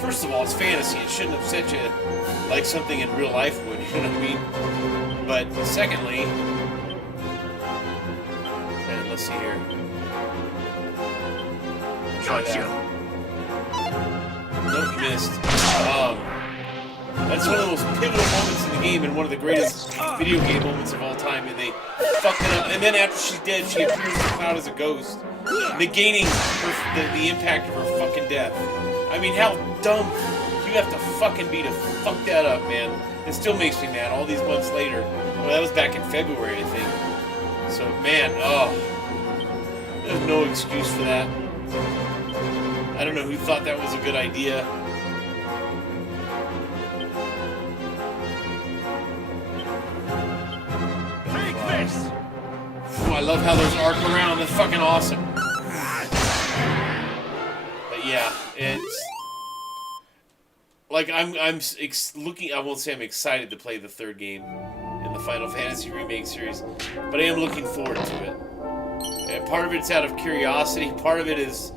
First of all, it's fantasy. It shouldn't upset you like something in real life would, you know what I mean? But secondly, and let's see here. Try that. Nope, missed. That's one of the most pivotal moments in the game and one of the greatest video game moments of all time. And they fucked it up. And then after she's dead, she appears in the cloud as a ghost, negating the impact of her fucking death. I mean, how dumb you have to fucking be to fuck that up, man. It still makes me mad all these months later. Well, that was back in February, I think. So, man, there's no excuse for that. I don't know who thought that was a good idea. I love how those arc around. That's fucking awesome. But yeah, it's like I'm looking. I won't say I'm excited to play the third game in the Final Fantasy Remake series, but I am looking forward to it. And part of it's out of curiosity. Part of it is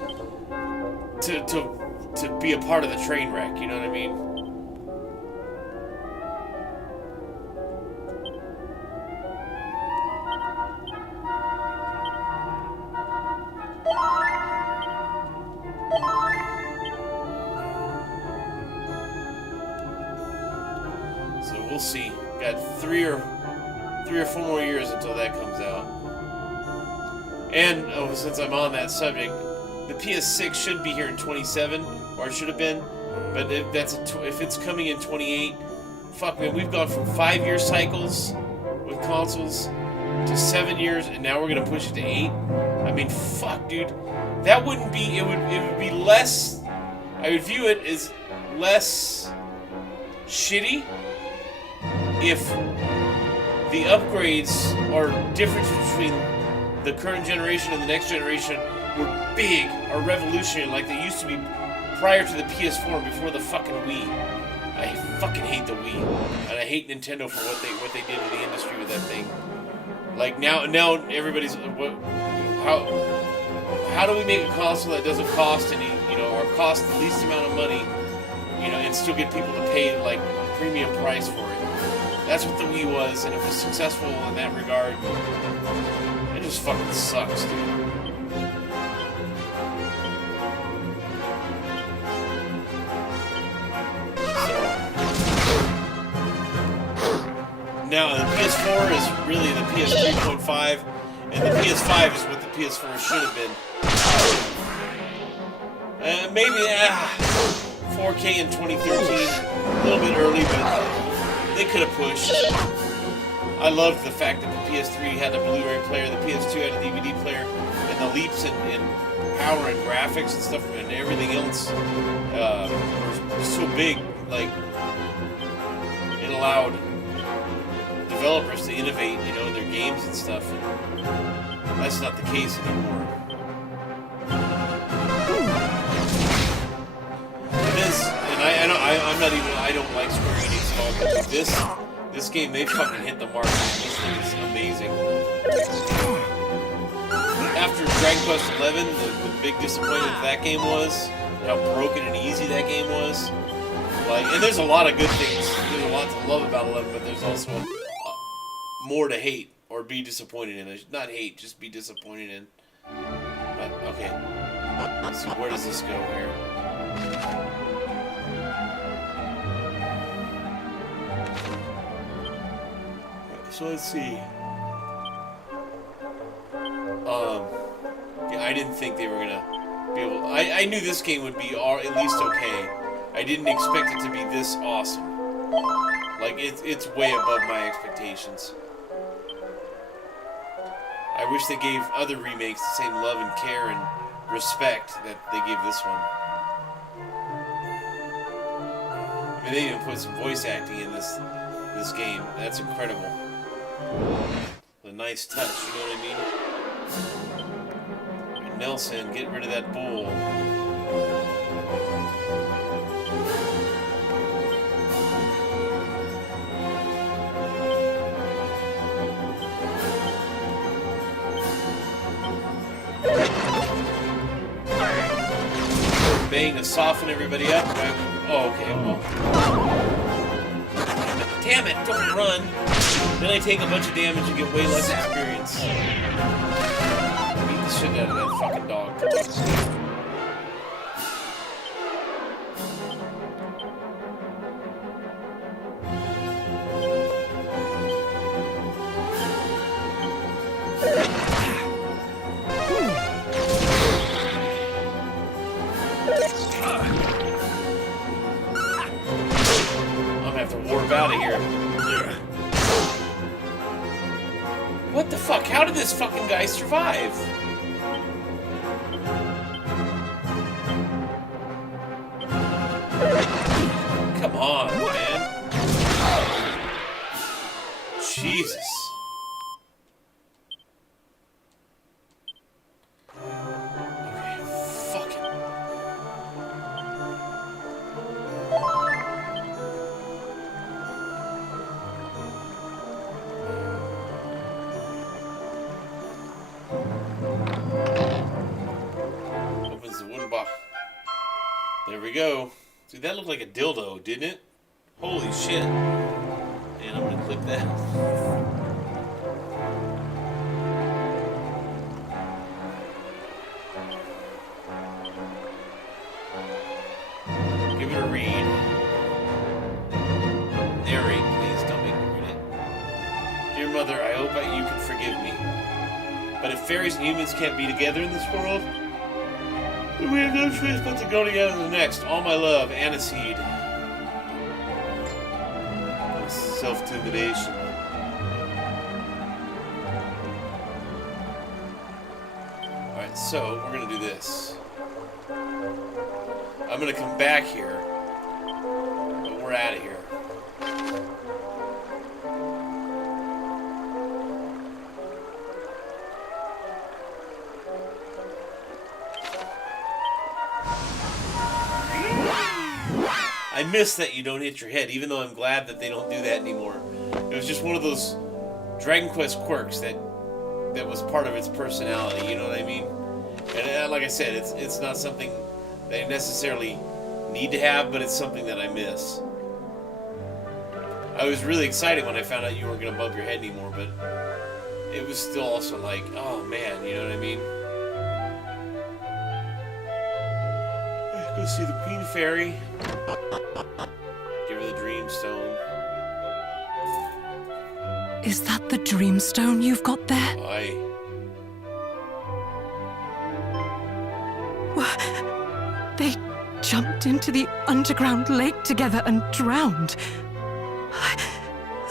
to be a part of the train wreck. You know what I mean? We'll see. Got three or 4 more years until that comes out. And since I'm on that subject, the PS6 should be here in 27, or it should have been. But if it's coming in 28, fuck man, we've gone from 5-year cycles with consoles to 7 years, and now we're gonna push it to 8. I mean, fuck, dude. That wouldn't be. It would be less. I would view it as less shitty if the upgrades or difference between the current generation and the next generation were big or revolutionary like they used to be prior to the PS4 and before the fucking Wii. I fucking hate the Wii, and I hate Nintendo for what they did to the industry with that thing. Like now everybody's how do we make a console that doesn't cost any, or cost the least amount of money, and still get people to pay like premium price for it? That's what the Wii was, and it was successful in that regard. It just fucking sucks, dude. So, now the PS4 is really the PS 3.5, and the PS5 is what the PS4 should have been. Maybe 4K in 2013, a little bit early, but they could have pushed. I loved the fact that the PS3 had a Blu-ray player, the PS2 had a DVD player, and the leaps in power and graphics and stuff and everything else were so big. Like, it allowed developers to innovate, in their games and stuff. And that's not the case anymore. It is, and I don't like Square Enix at all, but this game, they fucking hit the mark. This thing is amazing. After Dragon Quest XI, the big disappointment that game was, how broken and easy that game was. Like, and there's a lot of good things. There's a lot to love about 11, but there's also more to hate or be disappointed in. Not hate, just be disappointed in. But okay, so where does this go here? So let's see. I didn't think they were gonna be able. I knew this game would be at least okay. I didn't expect it to be this awesome. Like it's way above my expectations. I wish they gave other remakes the same love and care and respect that they gave this one. I mean, they even put some voice acting in this game. That's incredible. A nice touch, you know what I mean? And Nelson, get rid of that bull. Bang to soften everybody up. Oh, okay. Well. Damn it, don't run. Then I take a bunch of damage and get way less experience. Beat the shit out of that fucking dog. Out of here. What the fuck? How did this fucking guy survive? Come on, man. Jesus. There we go. See, that looked like a dildo, didn't it? Holy shit. And I'm gonna click that. Give it a read. Narrate, please. Don't make me read it. Dear Mother, I hope you can forgive me. But if fairies and humans can't be together in this world, we have no choice but to go together to the next. All my love, Aniseed. Self-intimidation. Alright, so we're going to do this. I'm going to come back here. But we're out of here. I miss that you don't hit your head, even though I'm glad that they don't do that anymore. It was just one of those Dragon Quest quirks that was part of its personality, you know what I mean? And like I said, it's not something that I necessarily need to have, but it's something that I miss. I was really excited when I found out you weren't going to bump your head anymore, but it was still also like, oh man, you know what I mean? Go see the Queen Fairy. Give her the Dreamstone. Is that the Dreamstone you've got there? Aye. They jumped into the underground lake together and drowned.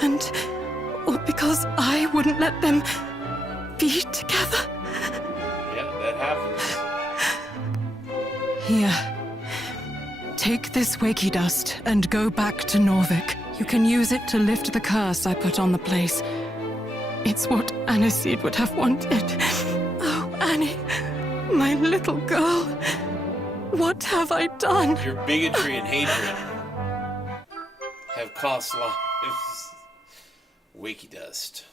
And all because I wouldn't let them be together. Yeah, that happens. Here. Take this Wakey dust and go back to Norvik. You can use it to lift the curse I put on the place. It's what Aniseed would have wanted. Oh, Annie, my little girl. What have I done? Your bigotry and hatred have cost lives. Wakey dust.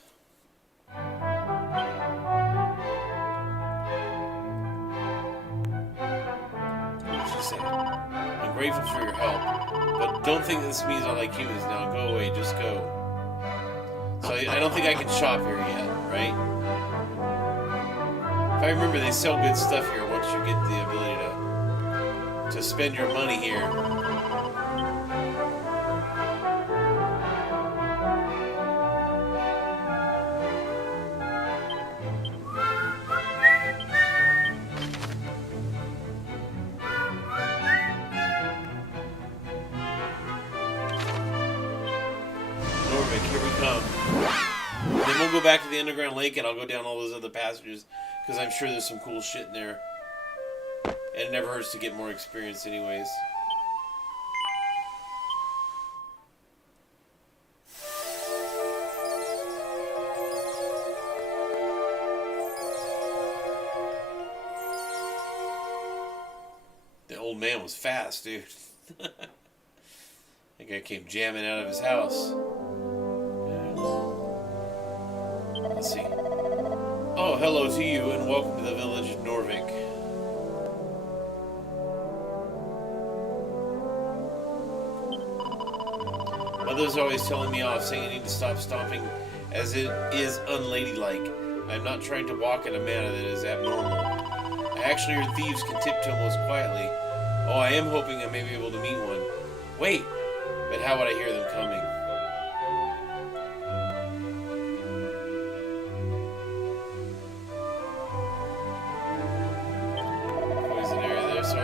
What'd she say? I'm grateful for your help, but don't think this means I like humans now. Go away, just go. So I don't think I can shop here yet, right? If I remember, they sell good stuff here once you get the ability to spend your money here. go back to the underground lake and I'll go down all those other passages because I'm sure there's some cool shit in there. And it never hurts to get more experience anyways. The old man was fast, dude. That guy came jamming out of his house. Let's see. Oh, hello to you and welcome to the village of Norvik. Mother's always telling me off, saying I need to stop stomping as it is unladylike. I'm not trying to walk in a manner that is abnormal. I actually heard thieves can tiptoe most quietly. Oh, I am hoping I may be able to meet one. Wait, but how would I hear them coming? Poison area there, so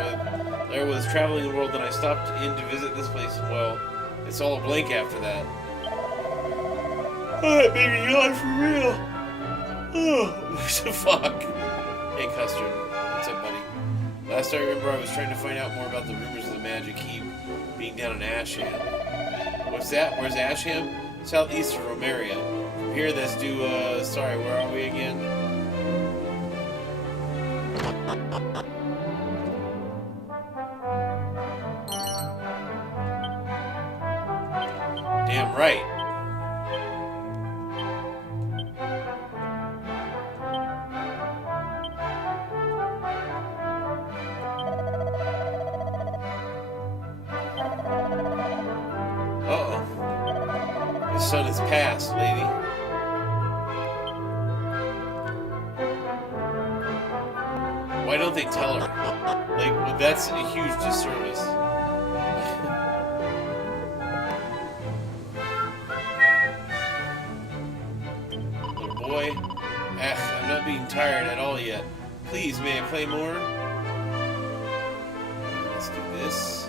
there was traveling the world, and I stopped in to visit this place, and well, it's all a blank after that. Alright, baby, you're for real. Oh, what the fuck? Hey, Custard. What's up, buddy? Last I remember, I was trying to find out more about the rumors of the Magic Keep being down in Asham. What's that? Where's Asham? Southeast of Romeria. From here, let's do, sorry, where are we again? Damn right. Uh-oh. The sun has passed, lady. Why don't they tell her? Like, well, that's a huge disservice. Little boy. I'm not being tired at all yet. Please, may I play more? Let's do this.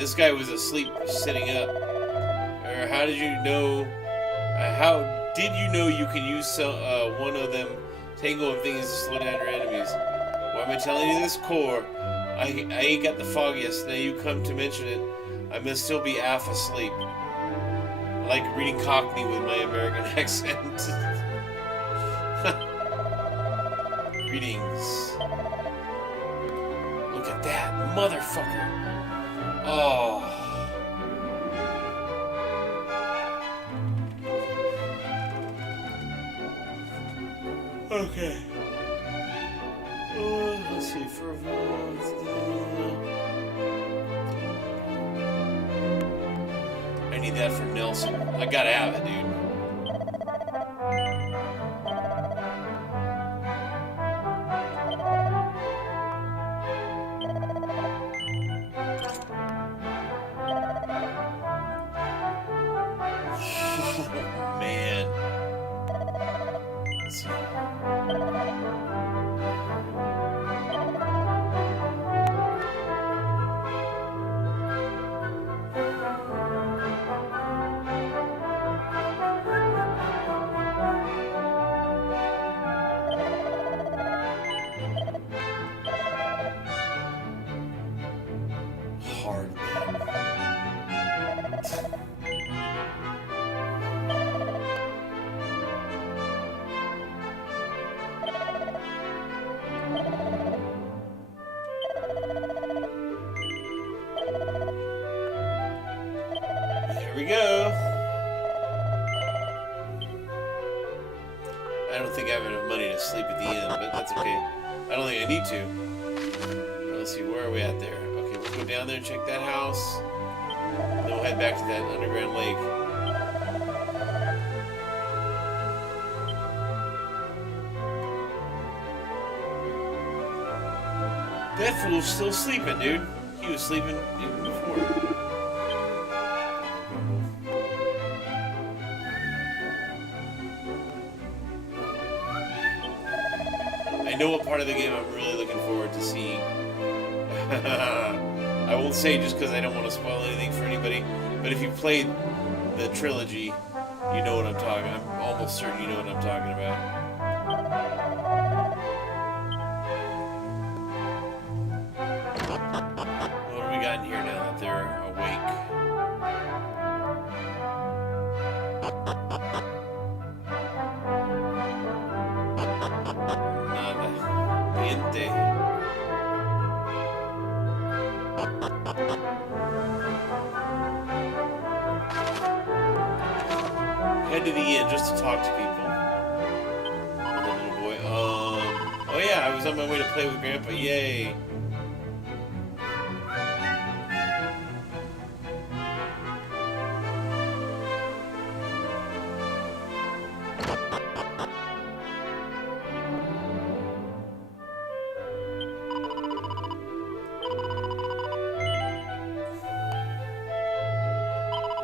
This guy was asleep, sitting up. Or how did you know? How did you know you can use one of them tango of things to slow down your enemies? Why am I telling you this, Core? I ain't got the foggiest. Now you come to mention it, I must still be half asleep. I like reading Cockney with my American accent. Greetings. Look at that, motherfucker. Oh. Okay. Let's see. For I need that for Nelson. I gotta have it, dude. Man. Let's see. Hard. There we go. I don't think I have enough money to sleep at the end, but that's okay. I don't think I need to. Let's see, where are we at there? Okay, let's go down there and check that house. Then we'll head back to that underground lake. That fool's still sleeping, dude. He was sleeping even before. I know what part of the game I'm really looking forward to seeing. I won't say just because I don't want to spoil anything for anybody, but if you played the trilogy, you know what I'm talking about. I'm almost certain you know what I'm talking about. What have we got in here now that they're awake? Nada. Niente. Head to the inn just to talk to people. Oh, little boy. Oh yeah, I was on my way to play with Grandpa. Yay.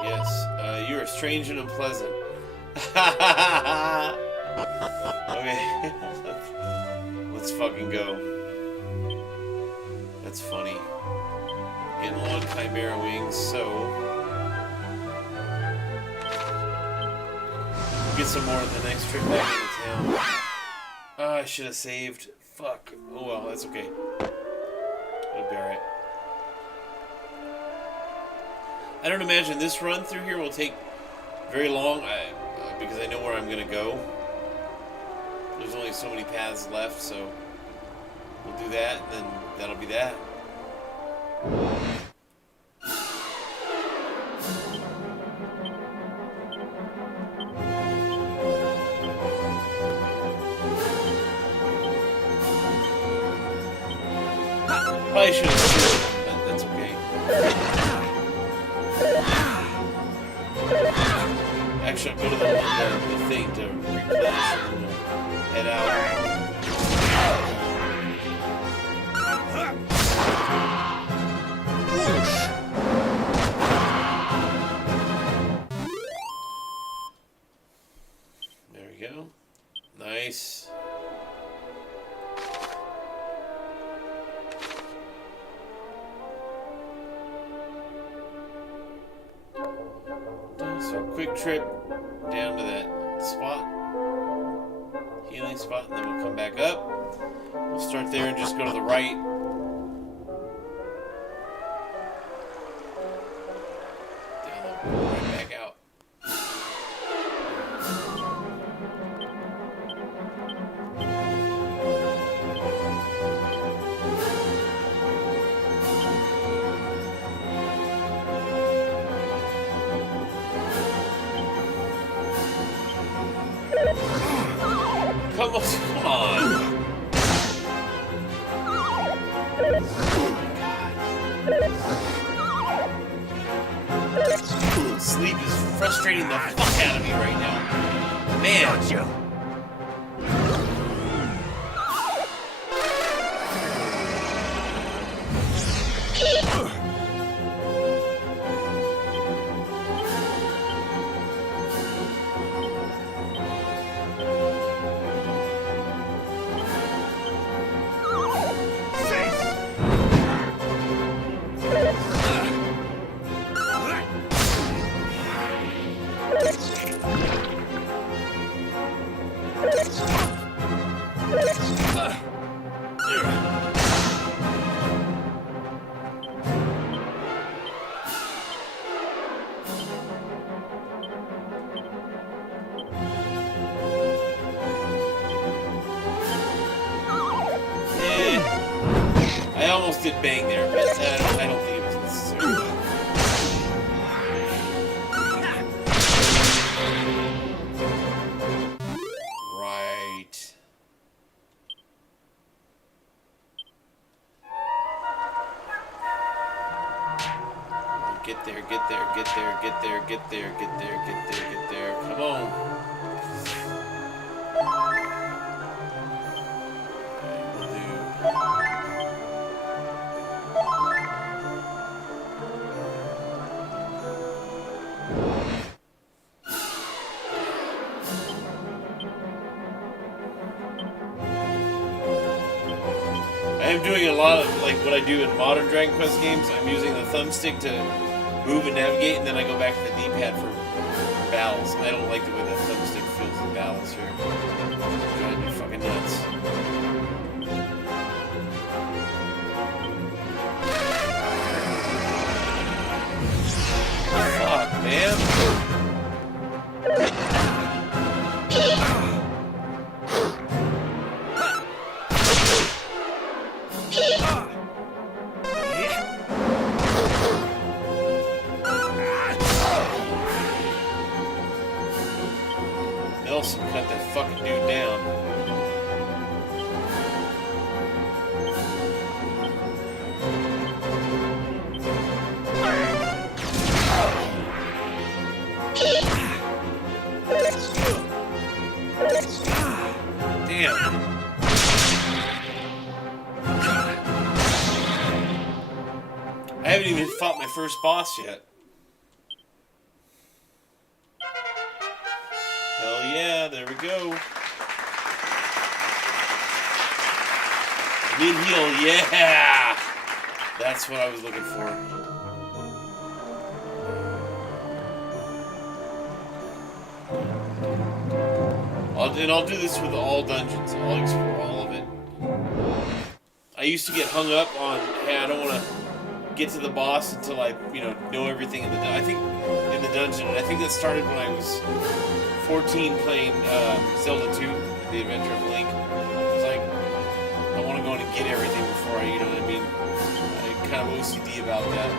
Yes, you are strange and unpleasant. Okay, let's fucking go. That's funny. Getting long chimera wings, so we'll get some more of the next trip back into town. Oh, I should have saved. Fuck. Oh well, that's okay. It'll be alright. I don't imagine this run through here will take very long, because I know where I'm gonna go. There's only so many paths left, so we'll do that, and then that'll be that. Probably should have stood, but that's okay. Actually, I'll go to the thing to replenish and head out. There we go. Nice. So quick trip down to that spot, healing spot, and then we'll come back up. We'll start there and just go to the right. Down, right back out. Come on. Sleep is frustrating the fuck out of me right now. Man. I almost did bang there, but I don't think it was necessary. Right. Get there, get there, get there, get there, get there, get there, get there, get there. Come on. I I am doing a lot of like what I do in modern Dragon Quest games. I'm using the thumbstick to move and navigate, and then I go back to the D-pad for battles. I don't like the way that thumbstick feels in battles here. It's driving me fucking nuts. Fuck, man. Nelson cut that fucking dude down. Damn. I haven't even fought my first boss yet. Hell yeah, there we go. Mid-heal, yeah! That's what I was looking for. I'll do this with all dungeons. I'll explore all of it. I used to get hung up on, hey, I don't want to get to the boss until I, know everything in the dungeon. I think in the dungeon, and I think that started when I was 14 playing Zelda 2, The Adventure of Link. It's like, I want to go in and get everything before I, you know what I mean? I'm kind of OCD about that.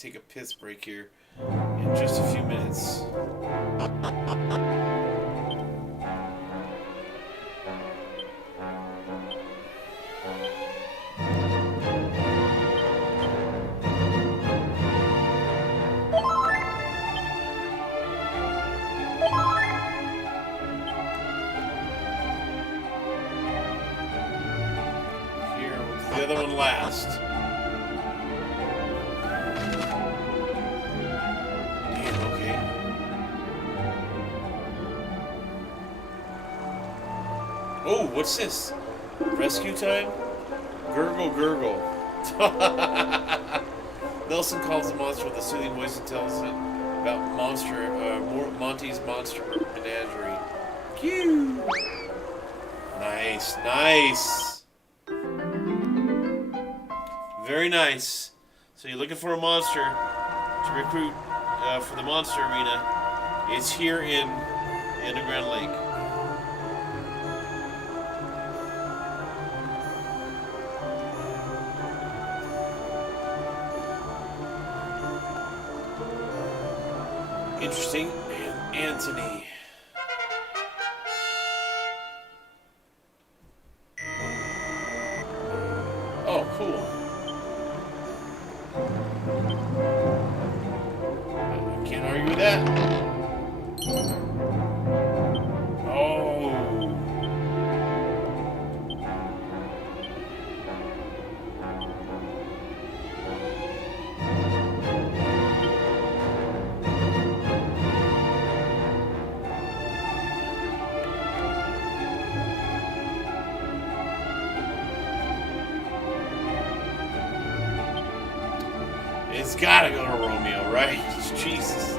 Take a piss break here in just a few minutes. Here, we'll do the other one last. Oh, what's this? Rescue time? Gurgle, gurgle. Nelson calls the monster with a soothing voice and tells it about Monty's monster menagerie. Cute. Nice, nice. Very nice. So you're looking for a monster to recruit for the monster arena. It's here in the Underground Lake. Interesting. And Anthony. Oh, cool. I can't argue with that. Oh. It's gotta go to Romeo, right? Jesus.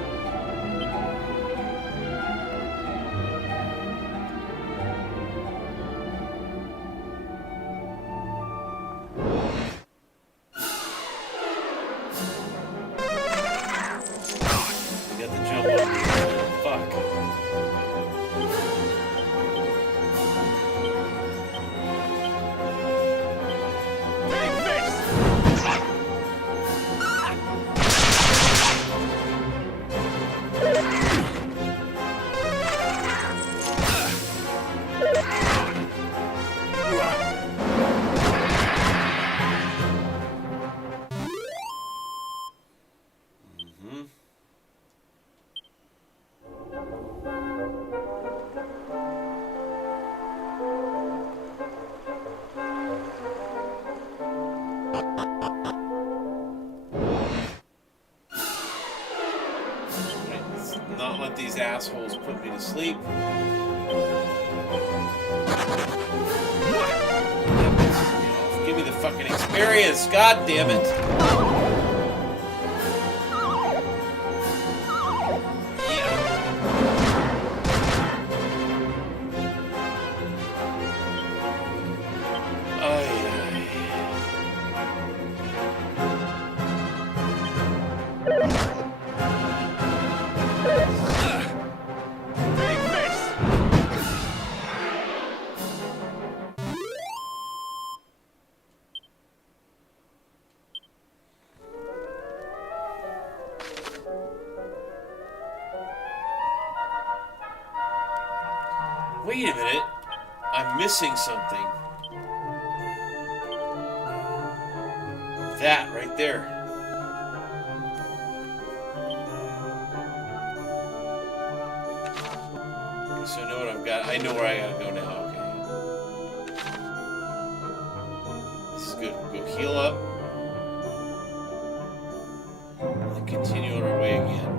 We got the jump up. Fuck. let these assholes put me to sleep. Give me the fucking experience, god damn it! Wait a minute. I'm missing something. That right there. Okay, so I know what I've got. I know where I gotta go now. Okay. This is good. We'll go heal up. And continue on our way again.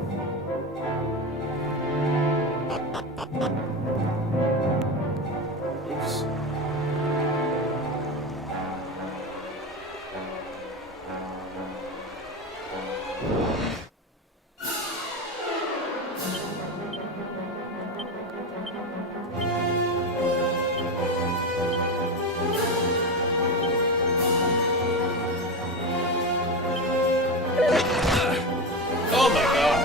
Oops. Oh my god.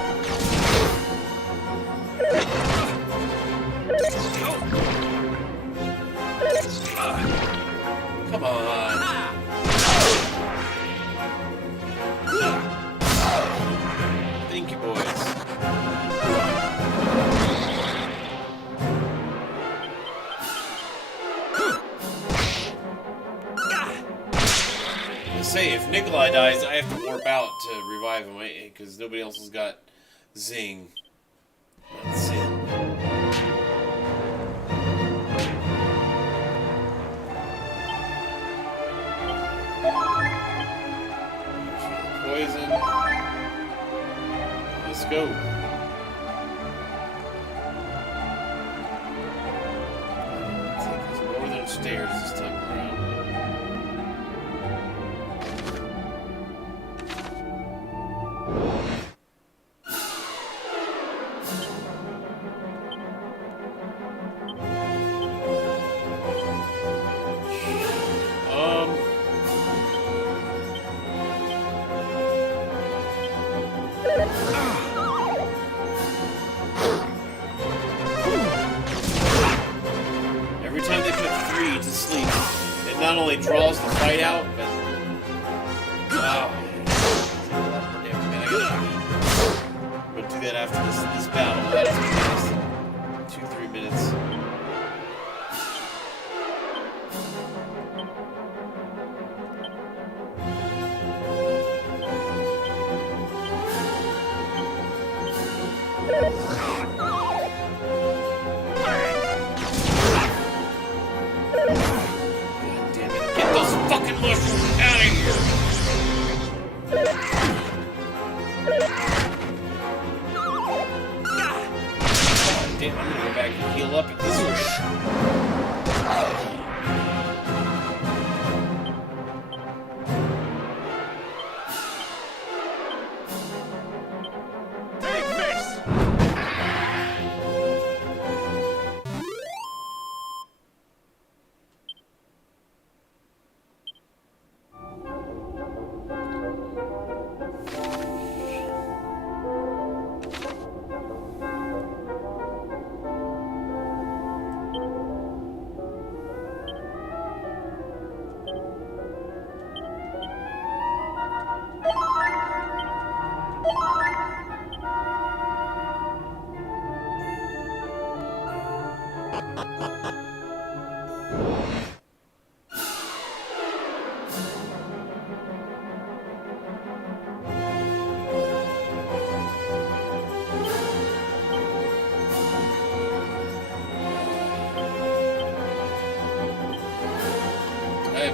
Come on. Thank you, boys. I say, if Nikolai dies, I have to warp out to revive him, because nobody else has got Zing. That's it. Poison. Let's go. Take these northern stairs this time around. Every time they put 3 to sleep, it not only draws the fight out, but wow. Damn, man, I gotta we'll do that after this battle. That's 2-3 minutes. Fucking mushrooms out of here! God damn, I'm gonna go back and heal up at this one. Take this!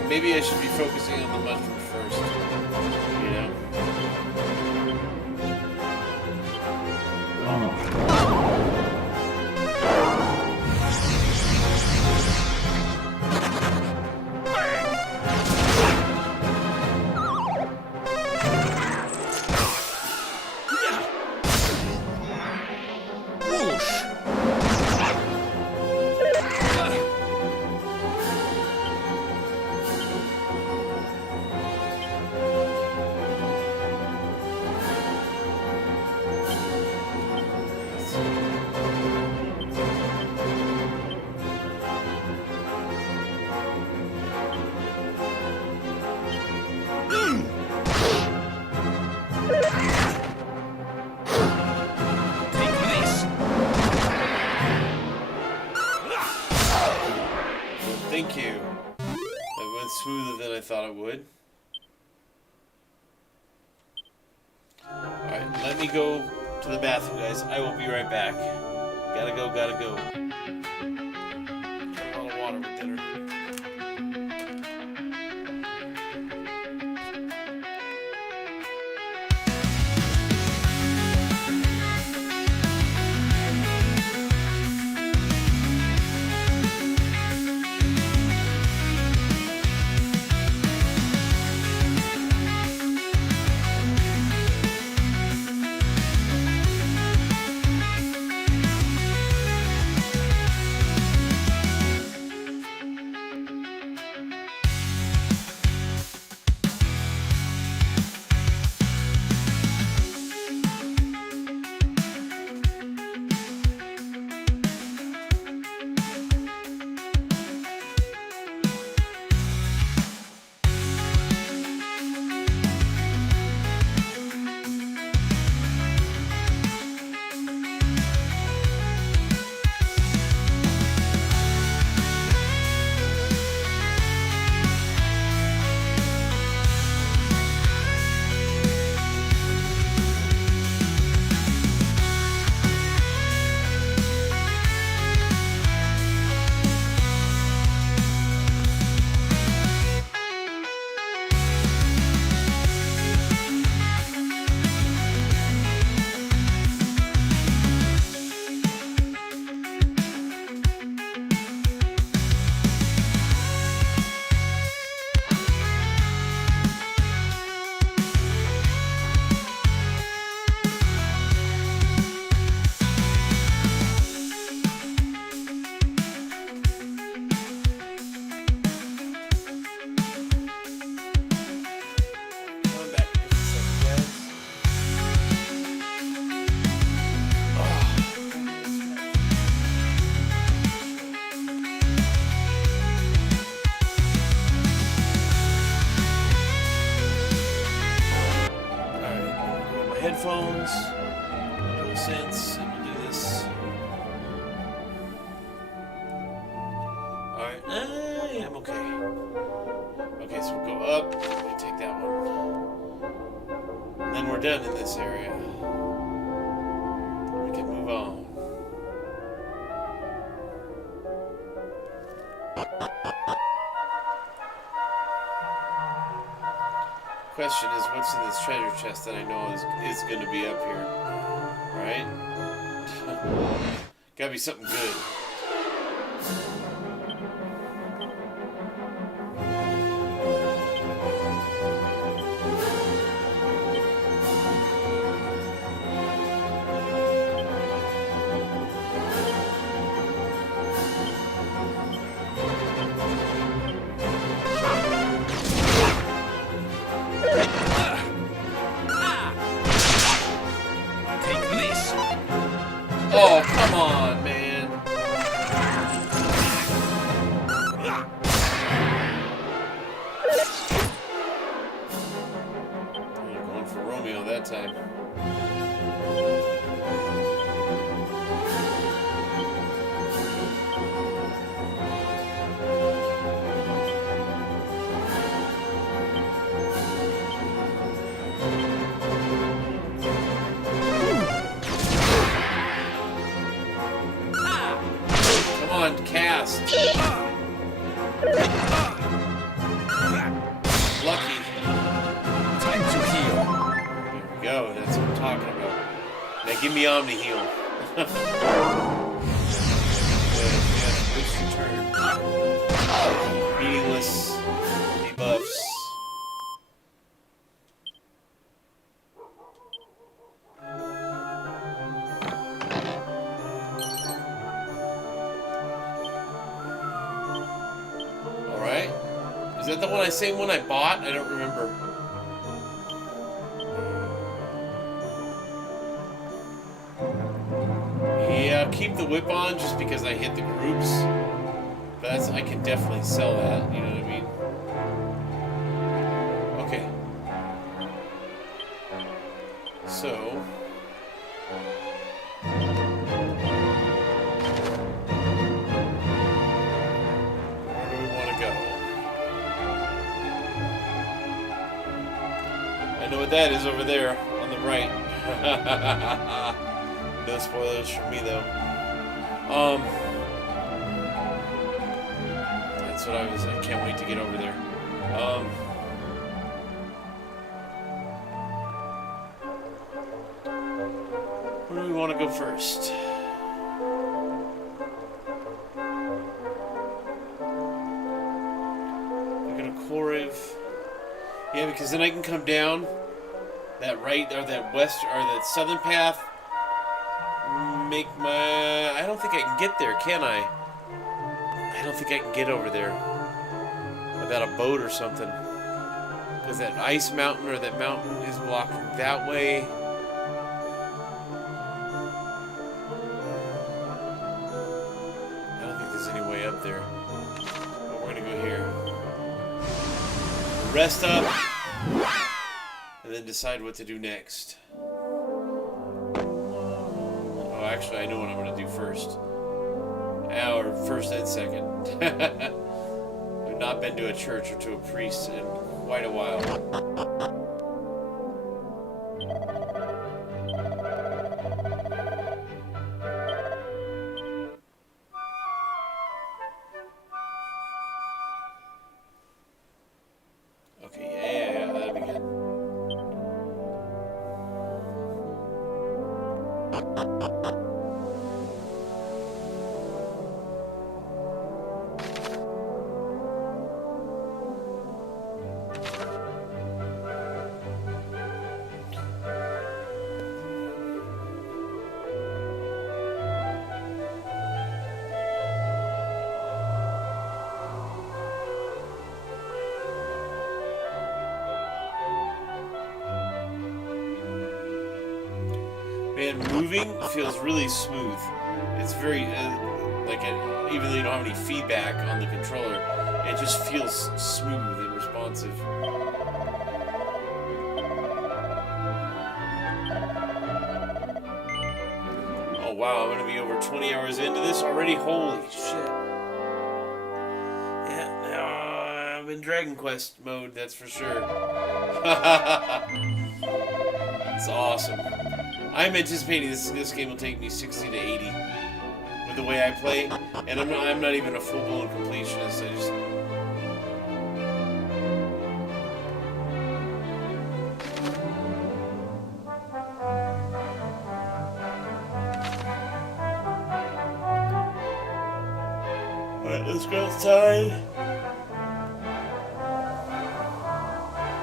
Maybe I should be focusing on the mushroom first. You know? smoother than I thought it would. Alright, let me go to the bathroom, guys. I will be right back. Gotta go, gotta go. Got a lot of water with dinner. Headphones, DualSense, and we'll do this. Alright, yeah, I'm okay. Okay, so we'll go up, we take that one. And then we're done in this area. We can move on. Question is, what's in this treasure chest that I know is going to be up here, right? Gotta be something good. Oh, come on, man. I'm going for Romeo that time. Cast. Lucky. Time to heal. There we go. That's what I'm talking about. Now give me Omni heal. Boost return. Meaningless debuffs. Is that the one same one I bought? I don't remember. Yeah, I'll keep the whip on just because I hit the groups. But that's, I can definitely sell that, you know what I mean? Okay. So... where do we want to go? I know what that is over there on the right. No spoilers for me though. That's what I can't wait to get over there. Where do we want to go first? We're gonna Koriv. Yeah, because then I can come down that right or that west or that southern path. Make my. I don't think I can get there, can I? I don't think I can get over there without a boat or something. Because that ice mountain or that mountain is blocking that way. I don't think there's any way up there. But we're gonna go here. Rest up. And then decide what to do next. Oh, actually, I know what I'm gonna do first. Or first and second. I've not been to a church or to a priest in quite a while. Okay, yeah, that'd be good. Man, moving feels really smooth. It's very, even though you don't have any feedback on the controller, it just feels smooth and responsive. Oh wow, I'm gonna be over 20 hours into this already? Holy shit. Yeah, now I'm in Dragon Quest mode, that's for sure. It's awesome. I'm anticipating this game will take me 60 to 80 with the way I play, and I'm not even a full-blown completionist. I just alright, let's go outside.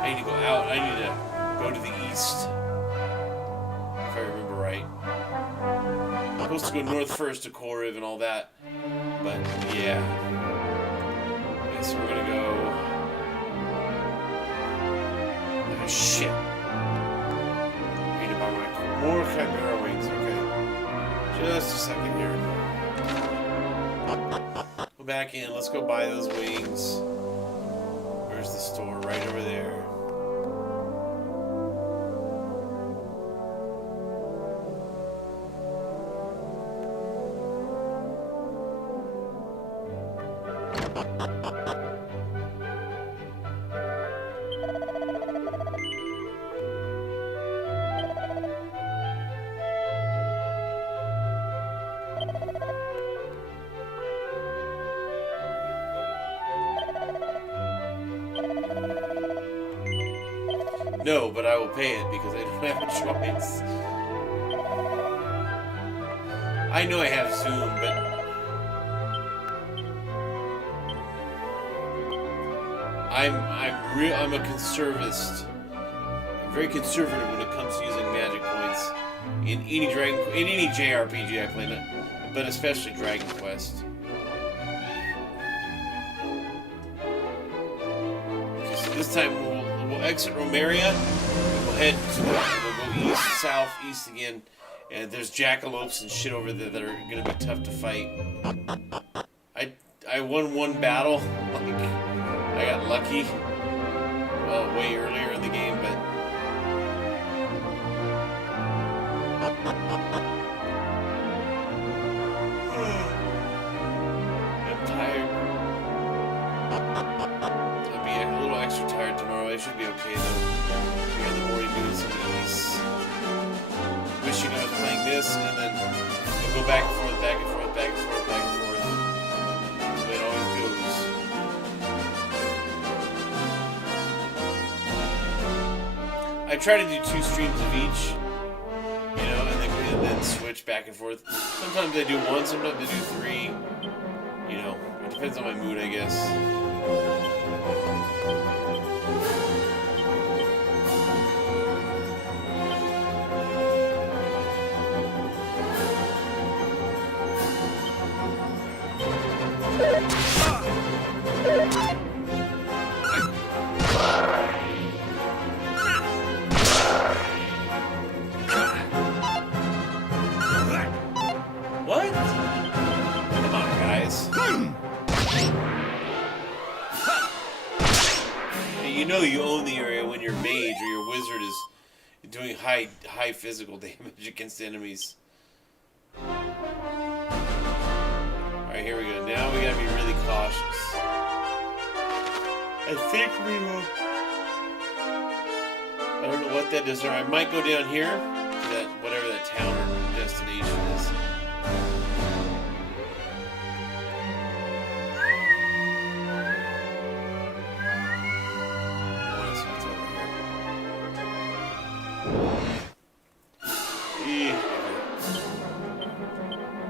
I need to go out. I need to go to the east. If I remember right. I'm supposed to go north first to Koriv and all that. But, yeah. Okay, so we're gonna go... Oh, shit. I need to buy more Chimera wings. Okay. Just a second here. Go back in. Let's go buy those wings. Where's the store? Right over there. No, but I will pay it because I don't have a choice. I know I have Zoom, but I'm a conservist. I'm very conservative when it comes to using magic points in any JRPG I play, but especially Dragon Quest. Okay, so this time we'll exit Romeria. We'll head to we'll go east, south, east again, and there's jackalopes and shit over there that are gonna be tough to fight. I won one battle. I got lucky. Way earlier in the game, but I'm tired. I'll be a little extra tired tomorrow. I should be okay though. Be on the board go back and forth, back and forth, back and forth, back and forth. That's the way it always goes. I try to do 2 streams of each, you know, and then switch back and forth. Sometimes I do 1, sometimes I do 3. You know, it depends on my mood, I guess. What? Come on, guys. You know you own the area when your mage or your wizard is doing high physical damage against enemies. Alright, here we go. Now we gotta be really cautious. I think we will... I don't know what that does. I might go down here to that, whatever that town or destination is.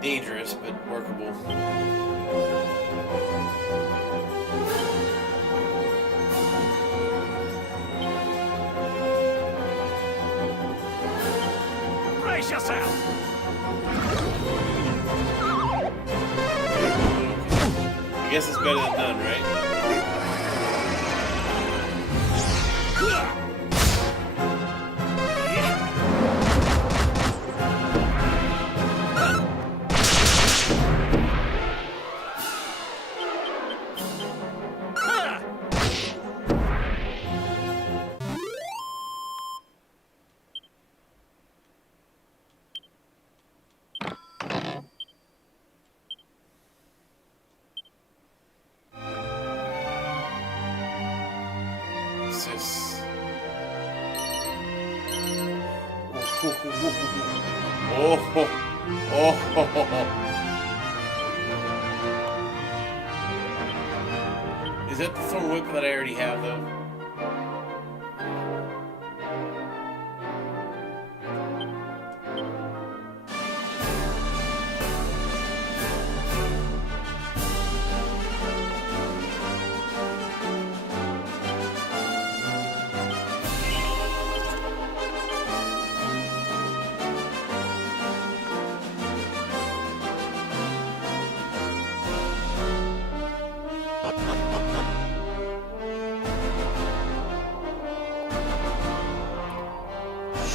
Dangerous, but workable. Brace yourself! I guess it's better than none, right? Is that the thorn whip that I already have, though?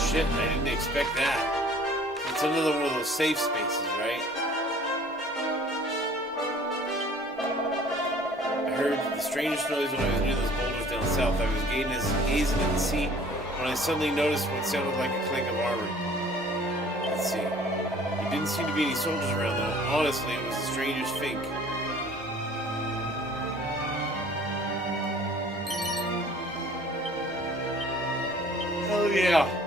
Shit, I didn't expect that. It's another one of those safe spaces, right? I heard the strangest noise when I was near those boulders down south. I was gazing at the sea when I suddenly noticed what sounded like a clink of armor. Let's see. There didn't seem to be any soldiers around, though. Honestly, it was the strangest think. Hell yeah.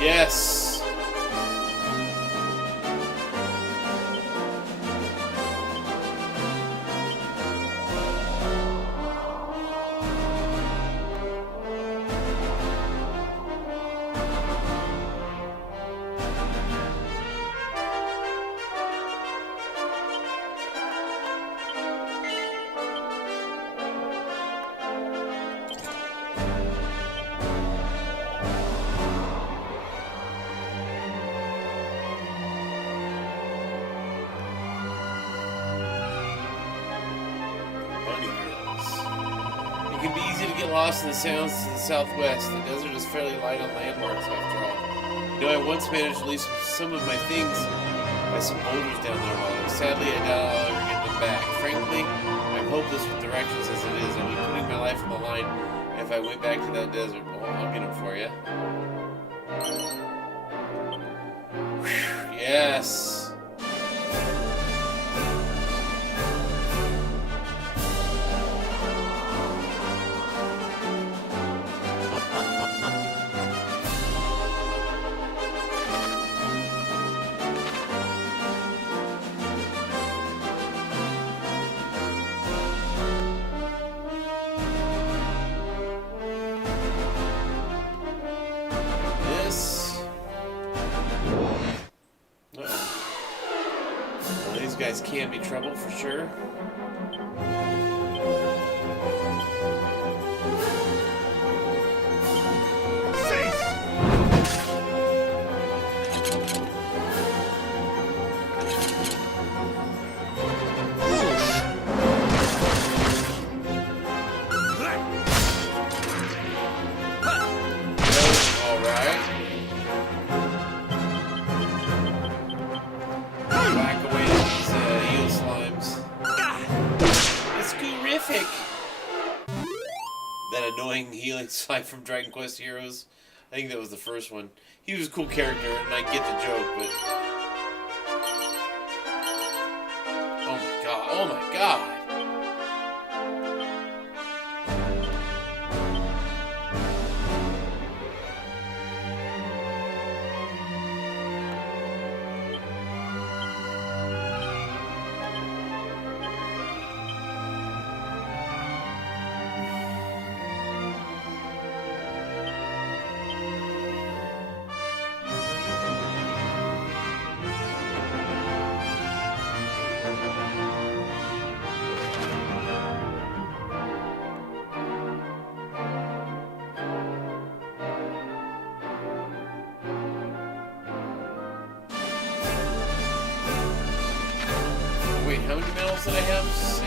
Yes. It can be easy to get lost in the sounds to the southwest. The desert is fairly light on landmarks, after all. You know, I once managed to leave some of my things by some boulders down there, while sadly I doubt I'll ever get back. Frankly, I'm hopeless with directions as it is. I'll be putting my life on the line if I went back to that desert. Well, I'll get him for you. Whew, yes. Guys can be trouble for sure. That annoying healing slime from Dragon Quest Heroes. I think that was the first one. He was a cool character, and I get the joke, but... Oh my god, oh my god! Wait, how many medals did I have? 6.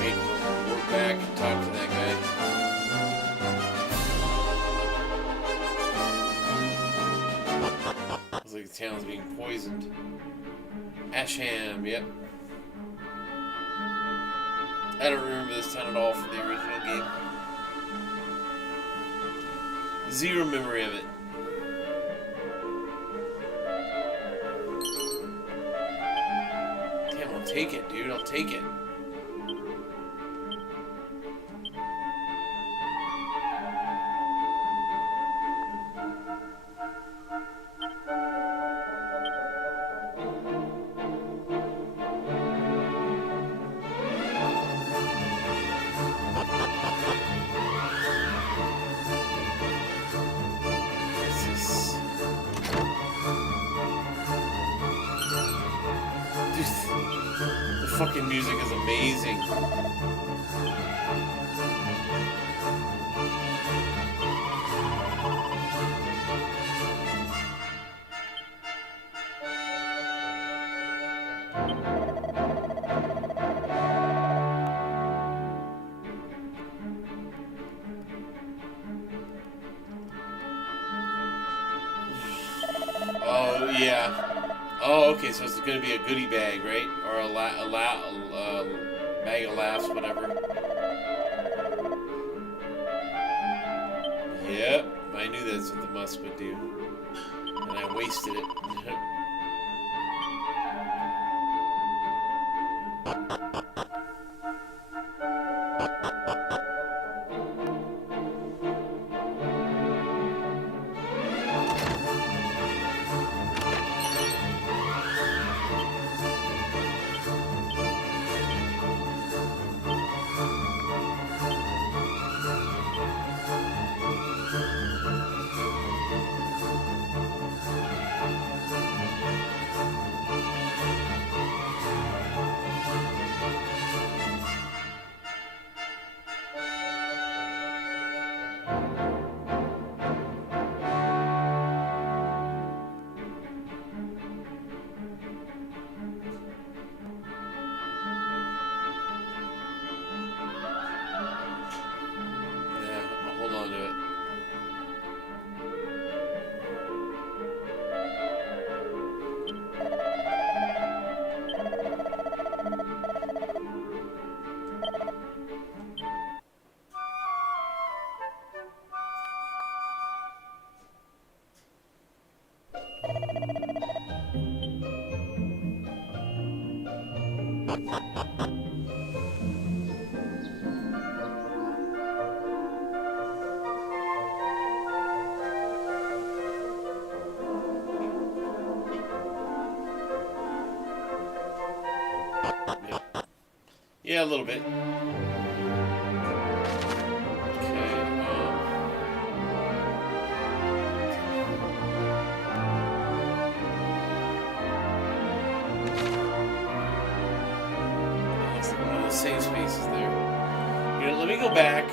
Wait, we'll work back and talk to that guy. Looks like the town's being poisoned. Asham, yep. I don't remember this town at all from the original game. Zero memory of it. I'll take it, dude. I'll take it. The fucking music is amazing. Oh, yeah. Oh, okay, so it's going to be a goodie bag, right? Or a bag of laughs, whatever. Yep, I knew that's what the musk would do. And I wasted it. Yeah, a little bit. Save spaces there. You know, let me go back.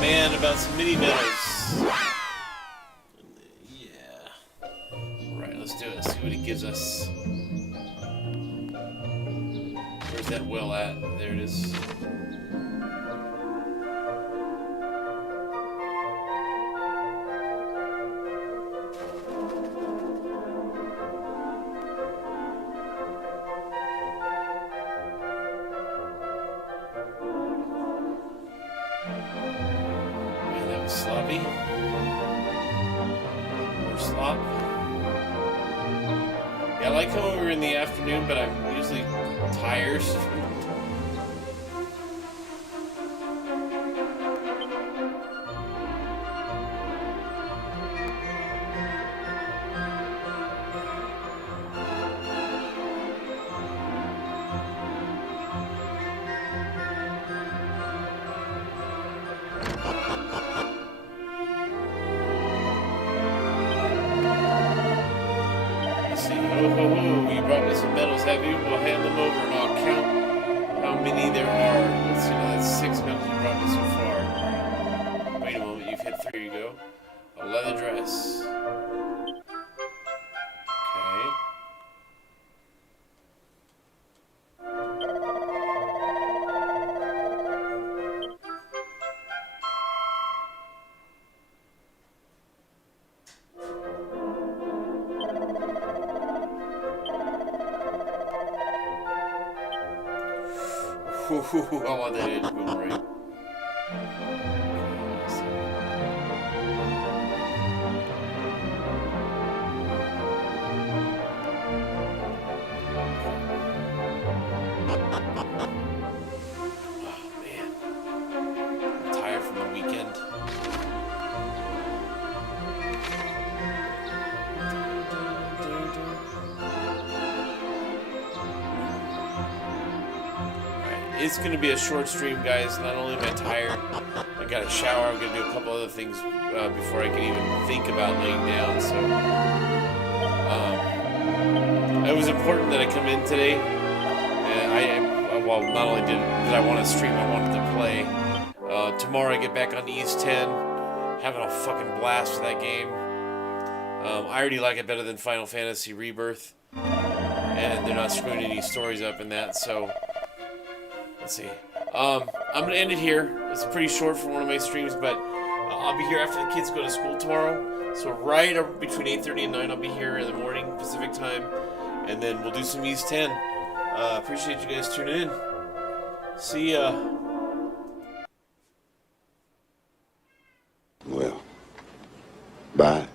Man, about some mini medals. Yeah. Alright, let's do it. See what he gives us. Where's that well at? There it is. Sloppy. More slop. Yeah, I like how we were in the afternoon, but I'm usually tired. You brought me some medals, have you? We'll hand them over and I'll count how many there are. Let's see, now that's 6 medals you brought me so far. Wait a moment, you've hit 3, you go. A leather dress. Okay. I want that edge boomerang. Oh man, I'm tired from the weekend. It's going to be a short stream, guys. Not only am I tired, I got a shower. I'm going to do a couple other things before I can even think about laying down. So it was important that I come in today. And well, not only did I want to stream, I wanted to play. Tomorrow I get back on East 10, having a fucking blast with that game. I already like it better than Final Fantasy Rebirth, and they're not screwing any stories up in that. So. Let's see. I'm going to end it here. It's pretty short for one of my streams, but I'll be here after the kids go to school tomorrow. So right between 8:30 and 9, I'll be here in the morning Pacific time. And then we'll do some East 10. Appreciate you guys tuning in. See ya. Well, bye.